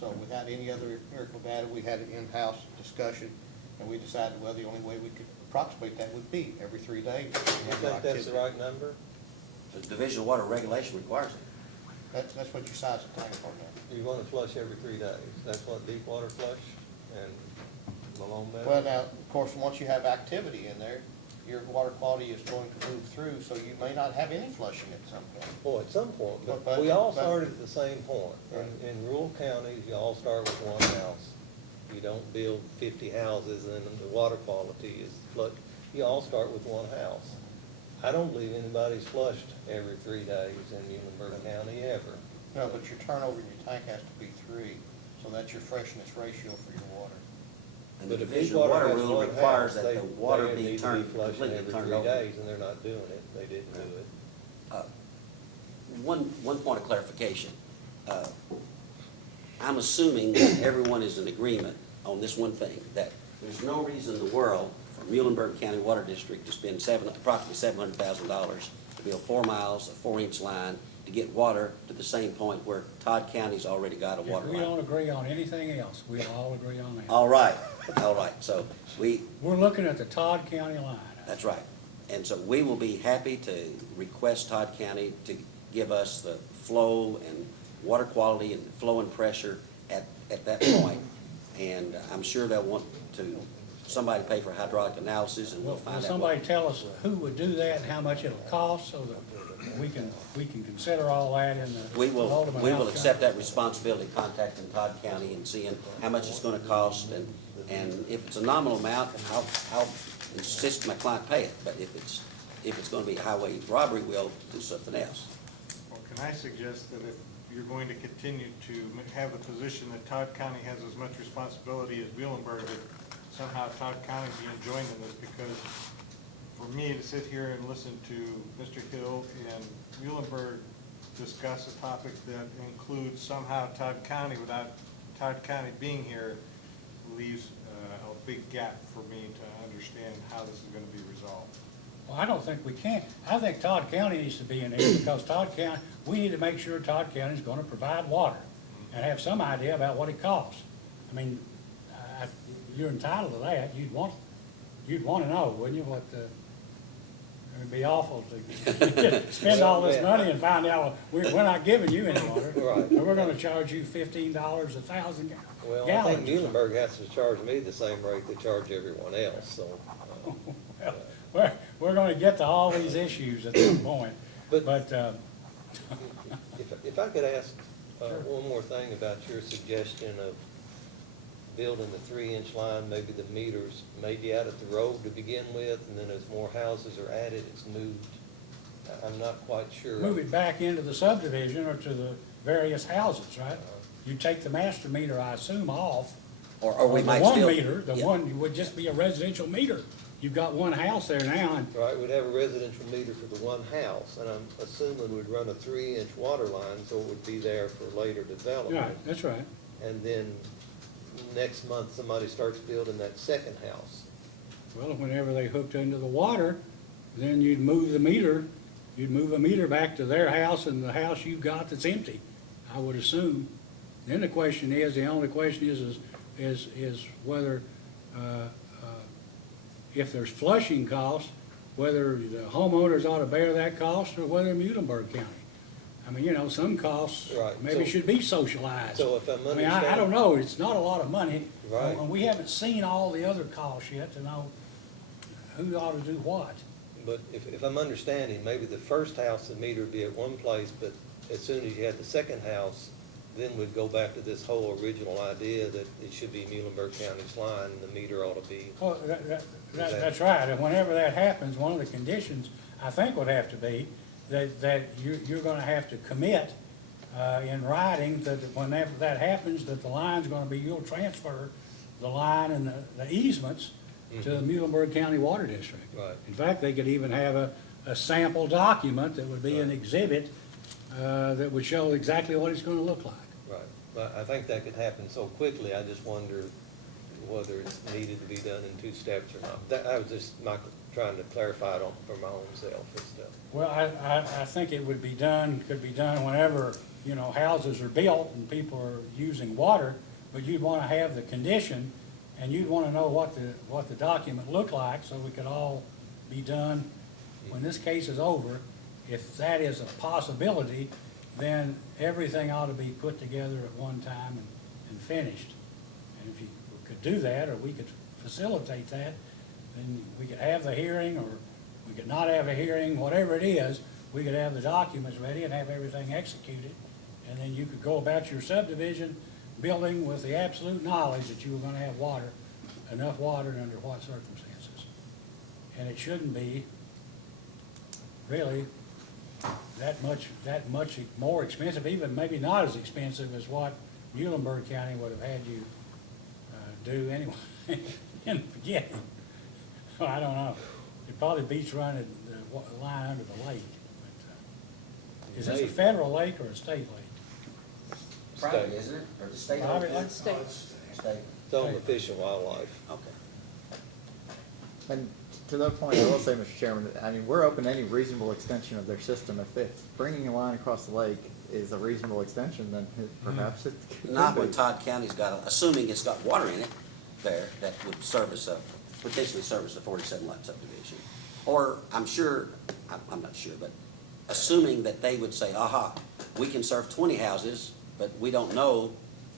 So without any other empirical data, we had an in-house discussion, and we decided, well, the only way we could approximate that would be every 3 days. You think that's the right number? The Division of Water Regulation requires it. That's what you size the tank for now. You want to flush every 3 days. That's what deep water flush and Malone Meadow? Well, now, of course, once you have activity in there, your water quality is going to move through, so you may not have any flushing at some point. Well, at some point, But- but we all but- started at the same point. Right. In rural counties, you all start with one house. You don't build 50 houses and the water quality is flood. You all start with one house. I don't believe anybody's flushed every 3 days in Muhlenberg County ever. No, but your turnover in your tank has to be 3, so that's your freshness ratio for your water. And the But if Division deep of water Water has rule one requires house, that the water they be need to turned, flushing completely every turned 3 over. days, and they're not doing it. They didn't do it. One point of clarification. I'm assuming that everyone is in agreement on this one thing, that there's no reason in the world for Muhlenberg County Water District to spend approximately $700,000 to build 4 miles of 4-inch line to get water to the same point where Todd County's already got a water If we line. don't agree on anything else, we'll all agree on that. All right, so We're looking at the Todd County line. that's right. And so we will be happy to request Todd County to give us the flow and water quality and flow and pressure at that point. And I'm sure they'll want somebody pay for hydraulic analysis, and we'll Will find out. somebody tell us who would do that and how much it'll cost, so that we can consider all that in the We will ultimate outcome? accept that responsibility, contacting Todd County and seeing how much it's gonna cost, and if it's a nominal amount, I'll insist my client pay it, but if it's gonna be highway robbery, we'll do something else. Well, can I suggest that if you're going to continue to have the position that Todd County has as much responsibility as Muhlenberg, that somehow Todd County be enjoined in this, because for me to sit here and listen to Mr. Hill and Muhlenberg discuss a topic that includes somehow Todd County without Todd County being here leaves a big gap for me to understand how this is going to be resolved. Well, I don't think we can. I think Todd County needs to be in there, because Todd County, we need to make sure Todd County is gonna provide water and have some idea about what it costs. I mean, you're entitled to that. You'd want to know, wouldn't you, what it'd be awful to spend all this money and find out, we're not giving you any water. Right. And we're gonna charge you $15 1,000 Well, I gallons. think Muhlenberg has to charge me the same rate they charge everyone else, so. Well, we're gonna get to all these issues at some point, But- but, If I could ask one more thing about your suggestion of building the 3-inch line, maybe the meters may be out at the road to begin with, and then as more houses are added, it's moved. I'm not quite sure. Move it back into the subdivision or to the various houses, right? You take the master meter, I assume, off. Or we the might one still. meter, the yeah. one would just be a residential meter. You've got one house there now, and Right, we'd have a residential meter for the one house, and I'm assuming we'd run a 3-inch water line, so it would be there for later development. right, that's right. And then next month, somebody starts building that second house. Well, whenever they hooked into the water, then you'd move the meter, you'd move a meter back to their house and the house you've got that's empty, I would assume. Then the question is, the only question is whether, if there's flushing costs, whether the homeowners ought to bear that cost or whether Muhlenberg County. I mean, you know, some costs Right, maybe so- should be socialized. So if I'm I mean, I don't understanding- know, it's not a lot of money. Right. And we haven't seen all the other costs yet to know who ought to do what. But if I'm understanding, maybe the first house, the meter would be at one place, but as soon as you had the second house, then we'd go back to this whole original idea that it should be Muhlenberg County's line, and the meter ought to be. Well, that's right, and whenever that happens, one of the conditions, I think, would have to be that you're gonna have to commit in writing that whenever that happens, that the line's gonna be, you'll transfer the line and the easements to the Muhlenberg County Water District. Right. In fact, they could even have a sample document that would be an exhibit that would show exactly what it's gonna look like. Right, but I think that could happen so quickly, I just wonder whether it's needed to be done in 2 steps or not. That, I was just trying to clarify it for my own self and stuff. Well, I think it would be done, could be done whenever, you know, houses are built and people are using water, but you'd wanna have the condition, and you'd wanna know what the document looked like, so we could all be done when this case is over. If that is a possibility, then everything ought to be put together at one time and finished. And if you could do that, or we could facilitate that, then we could have the hearing, or we could not have a hearing, whatever it is, we could have the documents ready and have everything executed. And then you could go about your subdivision building with the absolute knowledge that you were gonna have water, enough water and under what circumstances. And it shouldn't be really that much more expensive, even maybe not as expensive as what Muhlenberg County would have had you do anyway in the beginning. So I don't know. It probably beats running the line under the lake. But, is this a federal lake or a state lake? Private, isn't it? Or the state? Private lake? State. It's on the Fish and Wildlife. Okay. And to that point, I will say, Mr. Chairman, that, I mean, we're open to any reasonable extension of their system. If bringing a line across the lake is a reasonable extension, then perhaps it could Not be. when Todd County's got, assuming it's got water in it there, that would potentially service a 47 lot subdivision. Or, I'm sure, I'm not sure, but assuming that they would say, aha, we can serve 20 houses, but we don't know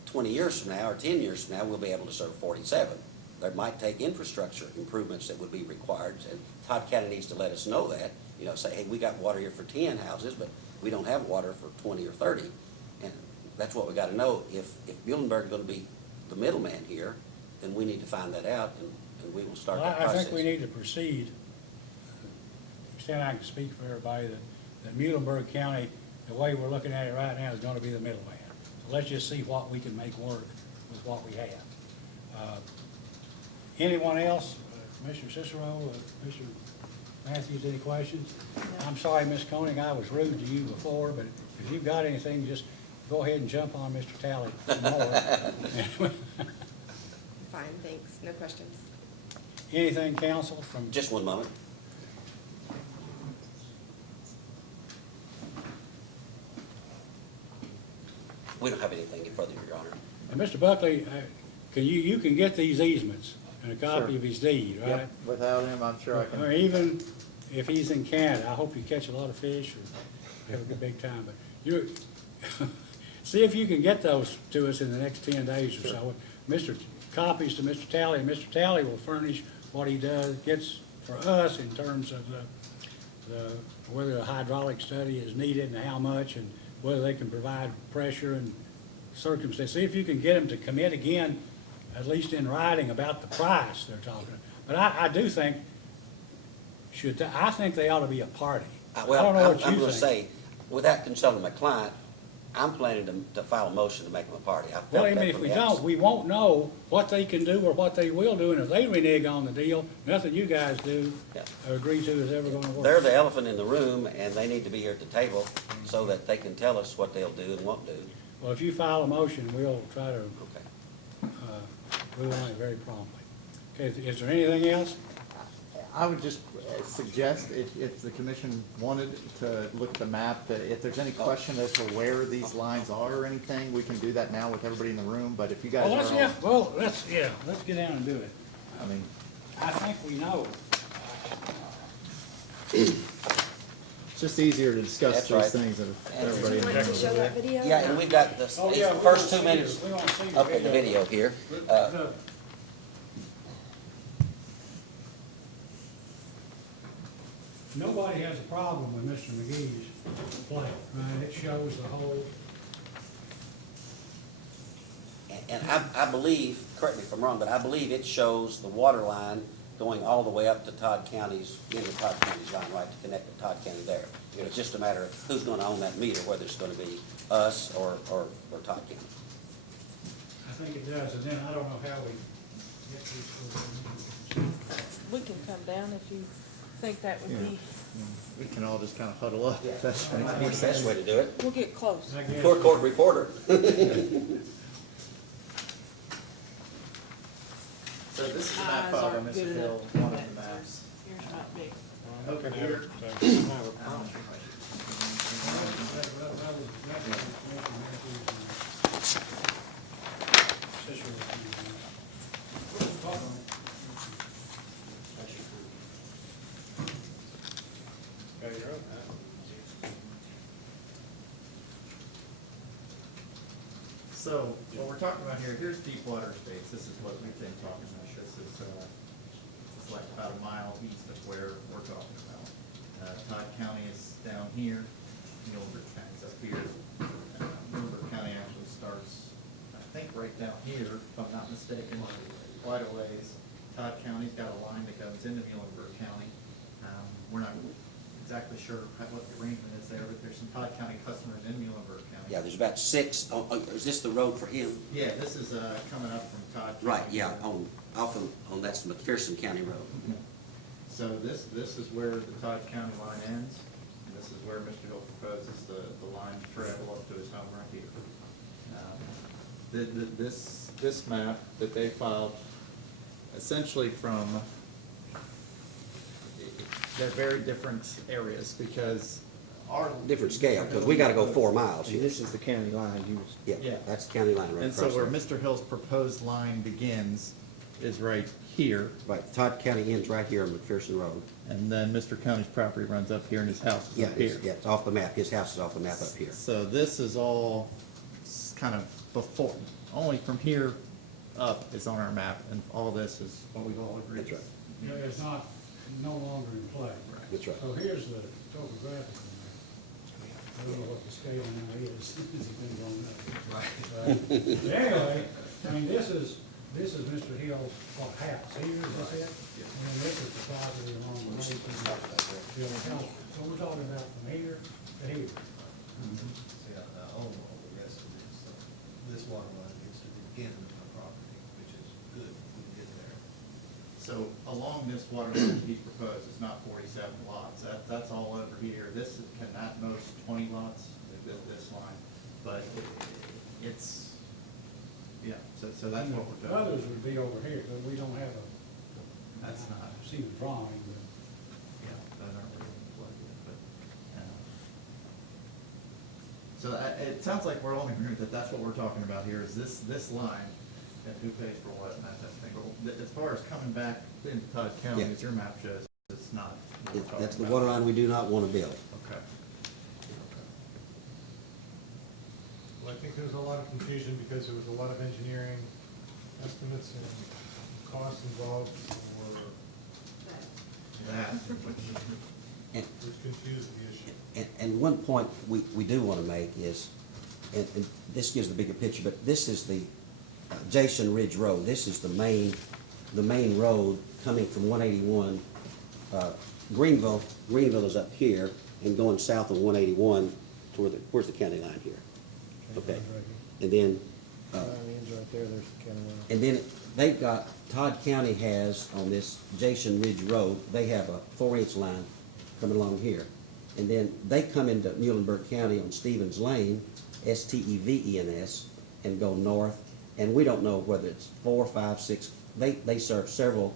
20 years from now or 10 years from now, we'll be able to serve 47. There might take infrastructure improvements that would be required, and Todd County needs to let us know that. You know, say, hey, we got water here for 10 houses, but we don't have water for 20 or 30. And that's what we gotta know. If Muhlenberg's gonna be the middleman here, then we need to find that out, and we will start Well, that I process. think we need to proceed, to the extent I can speak for everybody, that Muhlenberg County, the way we're looking at it right now, is gonna be the middleman. So let's just see what we can make work with what we have. Anyone else? Commissioner Cicero, Mr. Matthews, any questions? I'm sorry, Ms. Koenig, I was rude to you before, but if you've got anything, just go ahead and jump on Mr. Talley some more. Fine, thanks, no questions. Anything, council, from? Just one moment. We don't have anything further, Your Honor. And Mr. Buckley, you can get these easements and a copy Sure. of his deed, right? Yep, without him, I'm sure I Or can. even if he's in Canada, I hope you catch a lot of fish or have a good big time, but you, see if you can get those to us in the next 10 days or so. Copies to Mr. Talley, and Mr. Talley will furnish what he gets for us in terms of whether a hydraulic study is needed and how much, and whether they can provide pressure and circumstance. See if you can get them to commit again at least in writing, about the price they're talking. But I do think, I think they ought to be a party. I Well, don't know what I'm you gonna think. say, without consulting my client, I'm planning to file a motion to make them a party. I felt Well, I that mean, if from we the don't, outset. we won't know what they can do or what they will do, and if they renege on the deal, nothing you guys do Yeah. or agree to is ever gonna work. They're the elephant in the room, and they need to be here at the table so that they can tell us what they'll do and won't do. Well, if you file a motion, we'll try to Okay. rule on it very promptly. Okay, is there anything else? I would just suggest, if the commission wanted to look at the map, that if there's any question as to where these lines are or anything, we can do that now with everybody in the room, but if you guys Well, are all, let's get down and do it. I mean, I think we know. it's just easier to discuss That's these right. things if And- Would everybody you in the like to room. show that video? Yeah, and we've got the Oh, yeah, we first wanna 2 see minutes we wanna see up in the video here. Nobody has a problem with Mr. McGee's play, right? It shows the whole, And I believe, correct me if I'm wrong, but I believe it shows the water line going all the way up to Todd County's, into Todd County's line, right, to connect to Todd County there. It's just a matter of who's gonna own that meter, whether it's gonna be us or Todd County. I think it does, and then I don't know how we get these. We can come down if you think that would be, We can all just kind of huddle up. if that's what Might be makes the best sense. way to do it. we'll get close. I guess. Poor court reporter. So this is the Eyes map filed by aren't Mr. good Hill, enough. one of the maps. Yours might be. Over here. So what we're talking about here, here's deep water states. This is what we've been talking about. This is like about a mile east of where we're talking about. Todd County is down here, Muhlenberg County's up here. Muhlenberg County actually starts, I think, right down here, if I'm not mistaken, quite a ways. Todd County's got a line that goes into Muhlenberg County. We're not exactly sure what the arrangement is there, but there's some Todd County customers in Muhlenberg County. Yeah, there's about 6, is this the road for him? Yeah, this is, coming up from Todd County. Right, yeah, on that's McPherson County Road. So this is where the Todd County line ends, and this is where Mr. Hill proposes the line to travel up to his home right here. This map that they filed, essentially from, they're very different areas, because our. Different scale, because we gotta go 4 miles And here. this is the county line, Yeah, yeah. that's the county line right And so across where there. Mr. Hill's proposed line begins is right here, Right, Todd County ends right here on McPherson Road. and then Mr. County's property runs up here, and his house is Yeah, up here. it's off the map, his house is off the map up here. So this is all kind of before, only from here up is on our map, and all this is what we've all agreed. That's right. Yeah, it's not, no longer in play. That's right. So here's the topographical map. I don't know what the scale now is, it depends on that. But anyway, I mean, this is Mr. Hill's, what, house, here, is this it? And then this is the property along the way to the house. So we're talking about from here to here. Yeah, all the rest of this, this water line is to begin the property, which is good, we can get there. So along this water line he proposed is not 47 lots, that's all over here. This can at most 20 lots, this line, but it's, yeah, so that's what we're doing. Others would be over here, but we don't have a, That's not, I've seen the drawing, but. yeah, that aren't really plugged in, but, so it sounds like we're all in agreement that that's what we're talking about here, is this line, and who pays for what, and that type of thing. But as far as coming back into Todd County, Yeah. as your map shows, it's not what we're talking That's the about. water line we do not want to build. Okay. Well, I think there was a lot of confusion because there was a lot of engineering estimates and costs involved for, That, And, which confused the issue. and one point we do want to make is, and this gives the bigger picture, but this is the Jason Ridge Road. This is the main road coming from 181. Greenville is up here and going south of 181 toward where's the county line here? Okay. And then, Right there, there's the county line. and then they've got, Todd County has on this Jason Ridge Road, they have a 4-inch line coming along here. And then they come into Muhlenberg County on Stevens Lane, Stevens, and go north. And we don't know whether it's 4, 5, 6, they serve several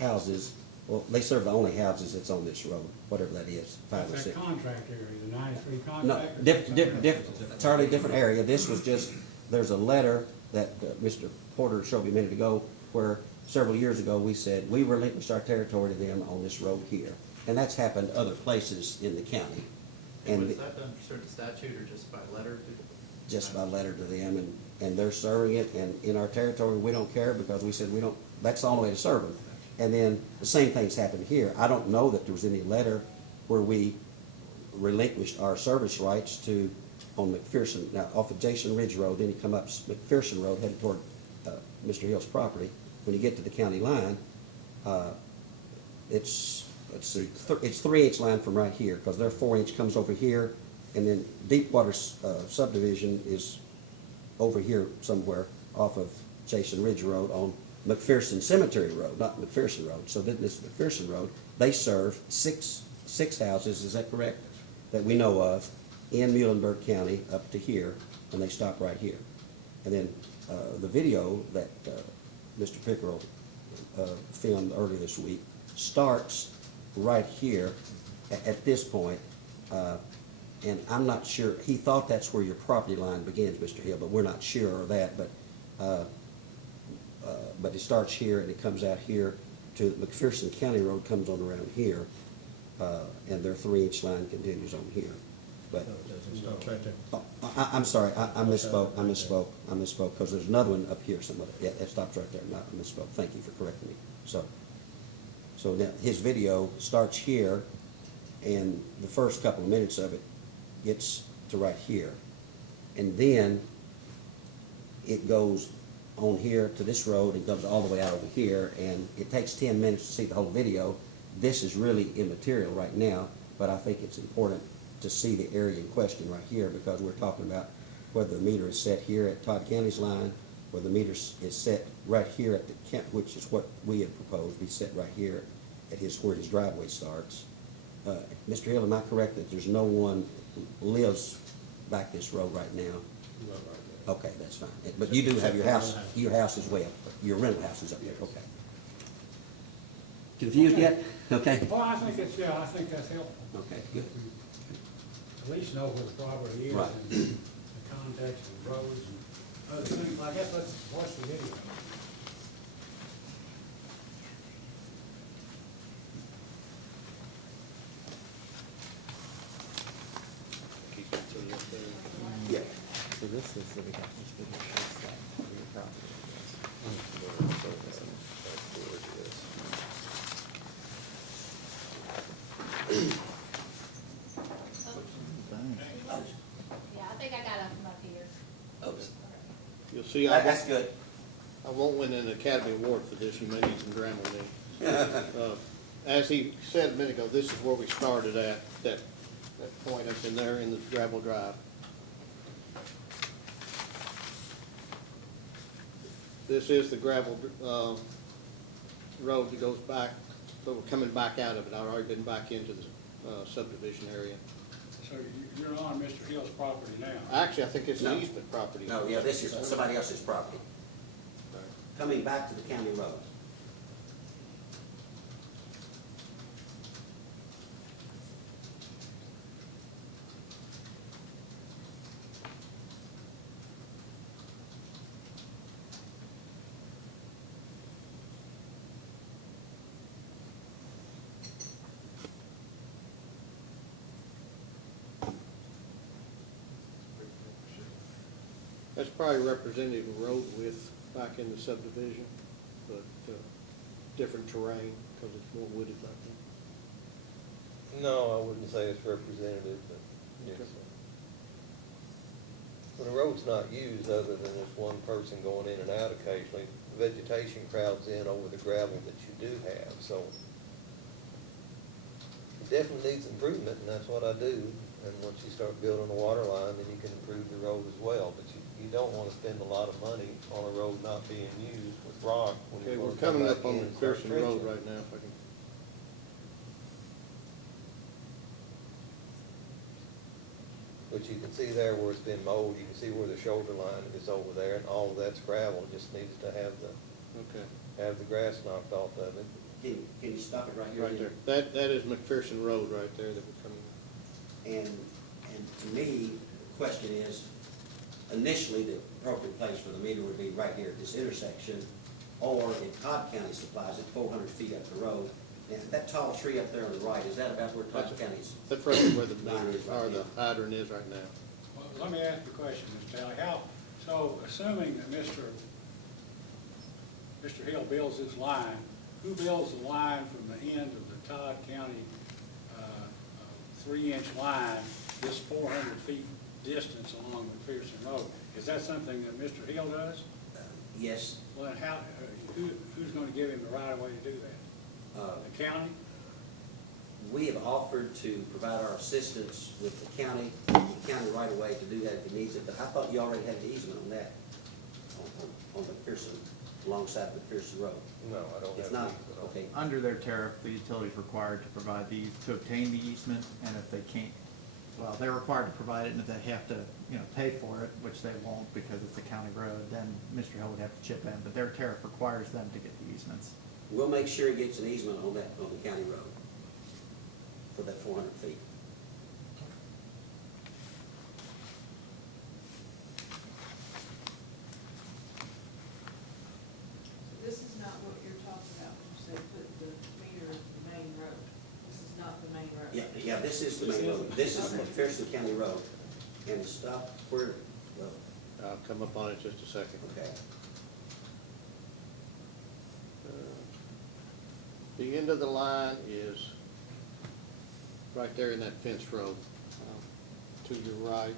houses. Well, they serve the only houses that's on this road, whatever that is, 5 or That 6. contract area, the 93 contract? No, or different, entirely different area. This was just, there's a letter that Mr. Porter showed me a minute ago where several years ago we said, we relinquished our territory to them on this road here. And that's happened other places in the county. And Was that done pursuant to statute or just by letter to? just by letter to them, and they're serving it, and in our territory, we don't care because we said we don't, that's the only way to serve them. And then the same thing's happened here. I don't know that there was any letter where we relinquished our service rights to, on McPherson, now off of Jason Ridge Road, then you come up McPherson Road headed toward Mr. Hill's property. When you get to the county line, it's 3-inch line from right here, because their 4-inch comes over here, and then Deepwater subdivision is over here somewhere off of Jason Ridge Road on McPherson Cemetery Road, not McPherson Road. So this is McPherson Road. They serve six houses, is that correct? That we know of in Muhlenberg County up to here, and they stop right here. And then the video that Mr. Pickerel filmed earlier this week starts right here at this point. And I'm not sure, he thought that's where your property line begins, Mr. Hill, but we're not sure of that. But it starts here and it comes out here to McPherson County Road, comes on around here, and their 3-inch line continues on here. But oh, I'm sorry, I misspoke, because there's another one up here somewhere. Yeah, that stops right there. I misspoke. Thank you for correcting me. So now his video starts here, and the first couple of minutes of it gets to right here. And then it goes on here to this road and goes all the way out over here, and it takes 10 minutes to see the whole video. This is really immaterial right now, but I think it's important to see the area in question right here, because we're talking about whether the meter is set here at Todd County's line, or the meter is set right here at the camp, which is what we had proposed, be set right here at where his driveway starts. Mr. Hill, am I correct that there's no one who lives back this road right now? Okay, that's fine. But you do have your house is way up, your rental house is up there, okay. Confused yet? Okay. Well, I think that's helpful. Okay, good. At least know where the property is Right. and the context of roads and other things. I guess let's watch the video. Yeah. So this is the, we got this video shows that where your property is. Yeah, I think I got enough up here. Oops. You'll see, That's good. I won't win an Academy Award for this, you may need some Dramamine. As he said a minute ago, this is where we started at, that point that's in there in the gravel drive. This is the gravel, road that goes back, so we're coming back out of it, I've already been back into the subdivision area. So you're on Mr. Hill's property now. Actually, I think it's No. an easement property. No, yeah, this is somebody else's property, coming back to the county road. That's probably representative of road width back in the subdivision, but different terrain, because it's more wooded back there. No, I wouldn't say it's representative, but yes. When the road's not used, other than this one person going in and out occasionally, vegetation crowds in over the gravel that you do have, so. It definitely needs improvement, and that's what I do, and once you start building a water line, then you can improve the road as well, but you don't wanna spend a lot of money on a road not being used with rock when Okay, you're we're gonna come coming back up on in and start McPherson Road trenching. right now, if I can. But you can see there where it's been mowed, you can see where the shoulder line is over there, and all of that's gravel, it just needs to have Okay, the grass knocked off of it. Can you stop it right here? right there. That is McPherson Road right there that we're coming. And to me, the question is, initially, the appropriate place for the meter would be right here at this intersection, or if Todd County supplies it, 400 feet up the road. And that tall tree up there on the right, is that about where Todd County's? That's right where the line meter, is right or the now? hydrant is right now. Well, let me ask the question, Mr. Talley, so assuming that Mr. Hill builds his line, who builds the line from the end of the Todd County 3-inch line, this 400 feet distance along McPherson Road? Is that something that Mr. Hill does? Yes, Well, who's gonna give him the right of way to do that? The county? we have offered to provide our assistance with the county right away to do that if he needs it, but I thought you already had an easement on that, on McPherson, alongside McPherson Road. No, I don't have. If not, these, but I'll- okay, Under their tariff, the utility is required to provide these, to obtain the easement, and if they can't, well, they're required to provide it, and if they have to, pay for it, which they won't because it's a county road, then Mr. Hill would have to chip in, but their tariff requires them to get the easements. we'll make sure he gets an easement on that, on the county road for that 400 feet. This is not what you're talking about, when you say put the meter at the main road. This is not the main road. Yeah, this is the main road. This is McPherson County Road. And stop where, well, I'll come up on it in just a second. okay. The end of the line is right there in that fence row. To your right,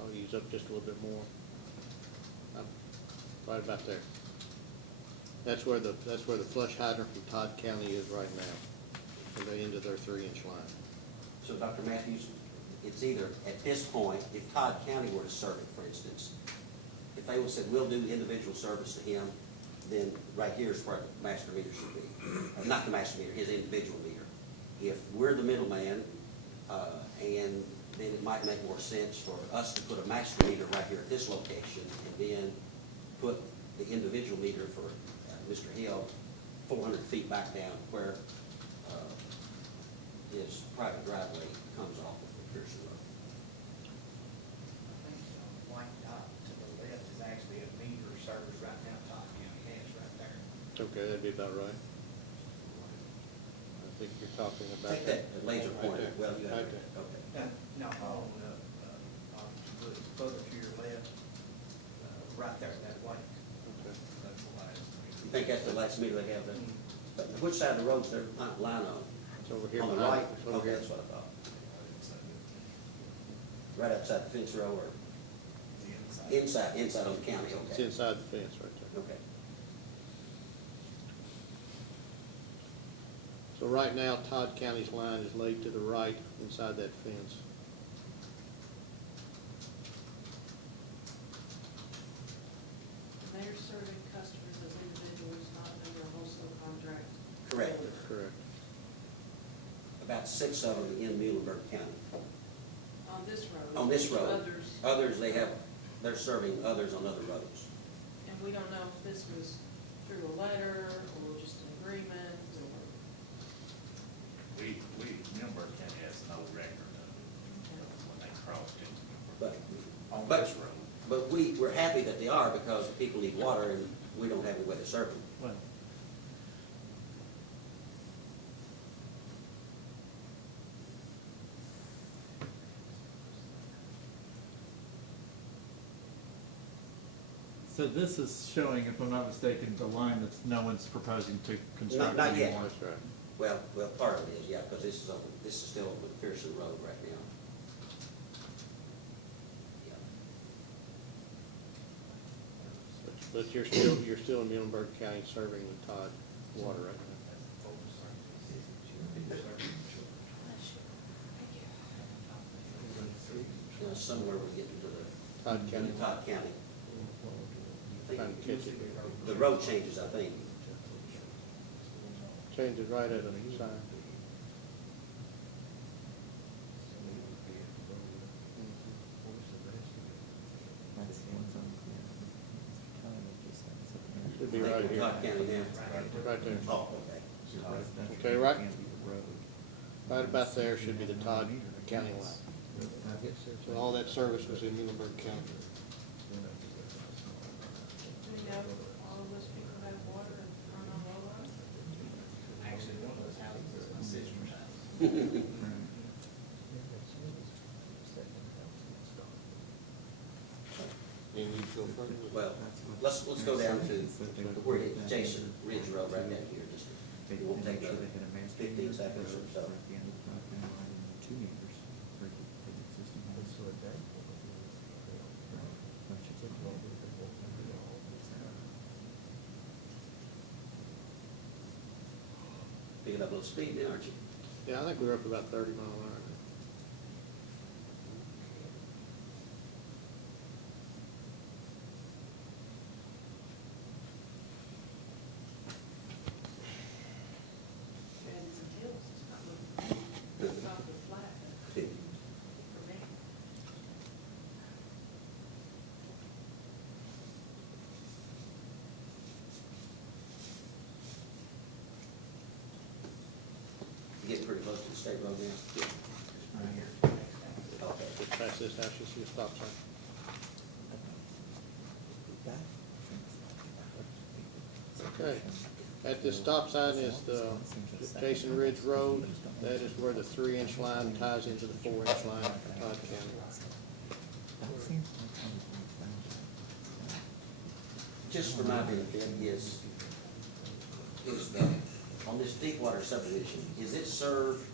I'll ease up just a little bit more. Right about there. That's where the flush hydrant from Todd County is right now, at the end of their 3-inch line. So Dr. Matthews, it's either, at this point, if Todd County were to serve it, for instance, if they would said, we'll do individual service to him, then right here is where the master meter should be. Not the master meter, his individual meter. If we're the middleman, and then it might make more sense for us to put a master meter right here at this location, and then put the individual meter for Mr. Hill 400 feet back down where his private driveway comes off of McPherson Road. I think the white dot to the left is actually a meter service right now, Todd County has right there. Okay, that'd be about right. I think you're talking about. Take that laser Right pointer, there. well, you have Right it, there. okay. No, further to your left, right there, that white. Okay. That's the last You think that's the last meter they have there? But which side of the road's their line on? It's over here On the behind right? us. It's over Okay, here. that's what I thought. Right outside the fence row or inside on the county, It's okay. inside the fence right there. Okay. So right now, Todd County's line is laid to the right inside that fence. They're serving customers as individuals, not under a wholesale contract. Correct. Correct. About 6 of them in Muhlenberg County. On this road. On this road. Others, Others, they're serving others on other roads. and we don't know if this was through a letter or just an agreement or. Muhlenberg County has no record of when they crossed it But, on but, this road. but we're happy that they are because people need water and we don't have any way to serve them. Well, so this is showing, if I'm not mistaken, the line that no one's proposing to construct Not yet. anymore. That's right. Well, part of it is, yeah, because this is still on McPherson Road right now. Yeah. But you're still in Muhlenberg County serving the Todd water right now. You know, somewhere we're getting to Todd County. Todd County. I Trying think to catch it. the road changes, I think. Change it right at a sign. Should be right here. Todd County now. Right there. Oh, okay. Okay, right about there should be the Todd County line. So all that service was in Muhlenberg County. Do we know all of those people have water and are on low line? Actually, one of those houses is my sister's house. You need to go further. Well, let's go down to where it's Jason Ridge Road right down here, just, it won't take another 15 seconds or so. Picking up a little speed now, aren't you? Yeah, I think we were up about 30 mile an hour. And some hills, it's not looking, it's not the flat for me. Getting pretty close to the state road now. Okay. Just past this house, you see a stop sign. Okay, at this stop sign is the Jason Ridge Road. That is where the 3-inch line ties into the 4-inch line for Todd County. Just for my benefit, is the, on this Deepwater subdivision, is it served,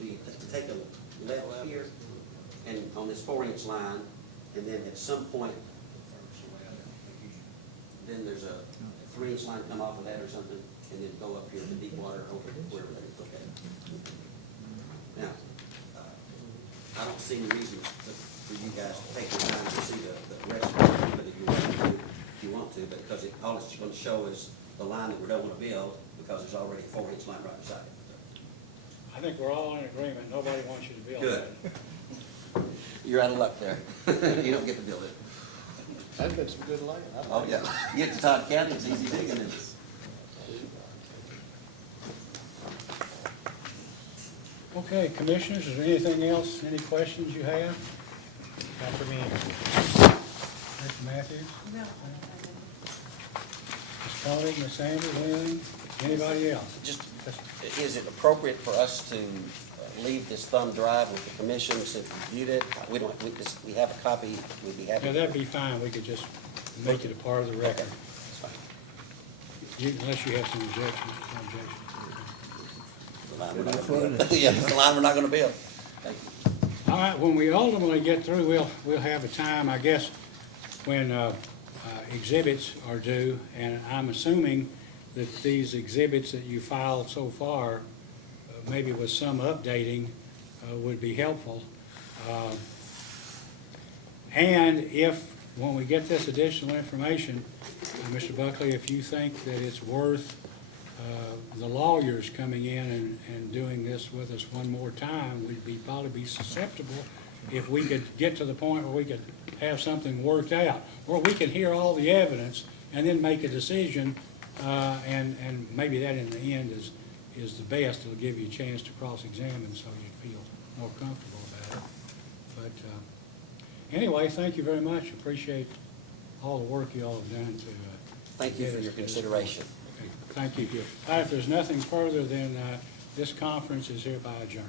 do you take a left here and on this 4-inch line, and then at some point, then there's a 3-inch line come off of that or something, and then go up here to Deepwater over wherever that is located? Now, I don't see any reason for you guys to take the time to see the rest of it, but if you want to, but because all it's going to show is the line that we don't want to build, because there's already a 4-inch line right beside it. I think we're all in agreement, nobody wants you to build Good. that. You're out of luck there. You don't get to build it. That's been some good land. Oh, yeah. You get to Todd County, it's easy digging, and it's. Okay, commissioners, is there anything else, any questions you have? Not for me. Mr. Matthews? No. Ms. Coney, Ms. Sanders, anything? Anybody else? Just, is it appropriate for us to leave this thumb drive with the commission since we viewed it? We don't, we have a copy, we'd be happy. Yeah, that'd be fine, we could just make it a part of the record. That's fine. Unless you have some objections, no objections. The line we're not gonna build. Yeah, it's the line we're not gonna build. Thank you. All right, when we ultimately get through, we'll have a time, I guess, when exhibits are due, and I'm assuming that these exhibits that you filed so far, maybe with some updating, would be helpful. And if, when we get this additional information, Mr. Buckley, if you think that it's worth the lawyers coming in and doing this with us one more time, we'd probably be susceptible if we could get to the point where we could have something worked out, where we could hear all the evidence and then make a decision, and maybe that in the end is the best. It'll give you a chance to cross-examine so you feel more comfortable about it. But anyway, thank you very much. Appreciate all the work you all have done to Thank you for your consideration. Okay, thank you. All right, if there's nothing further, then this conference is hereby adjourned.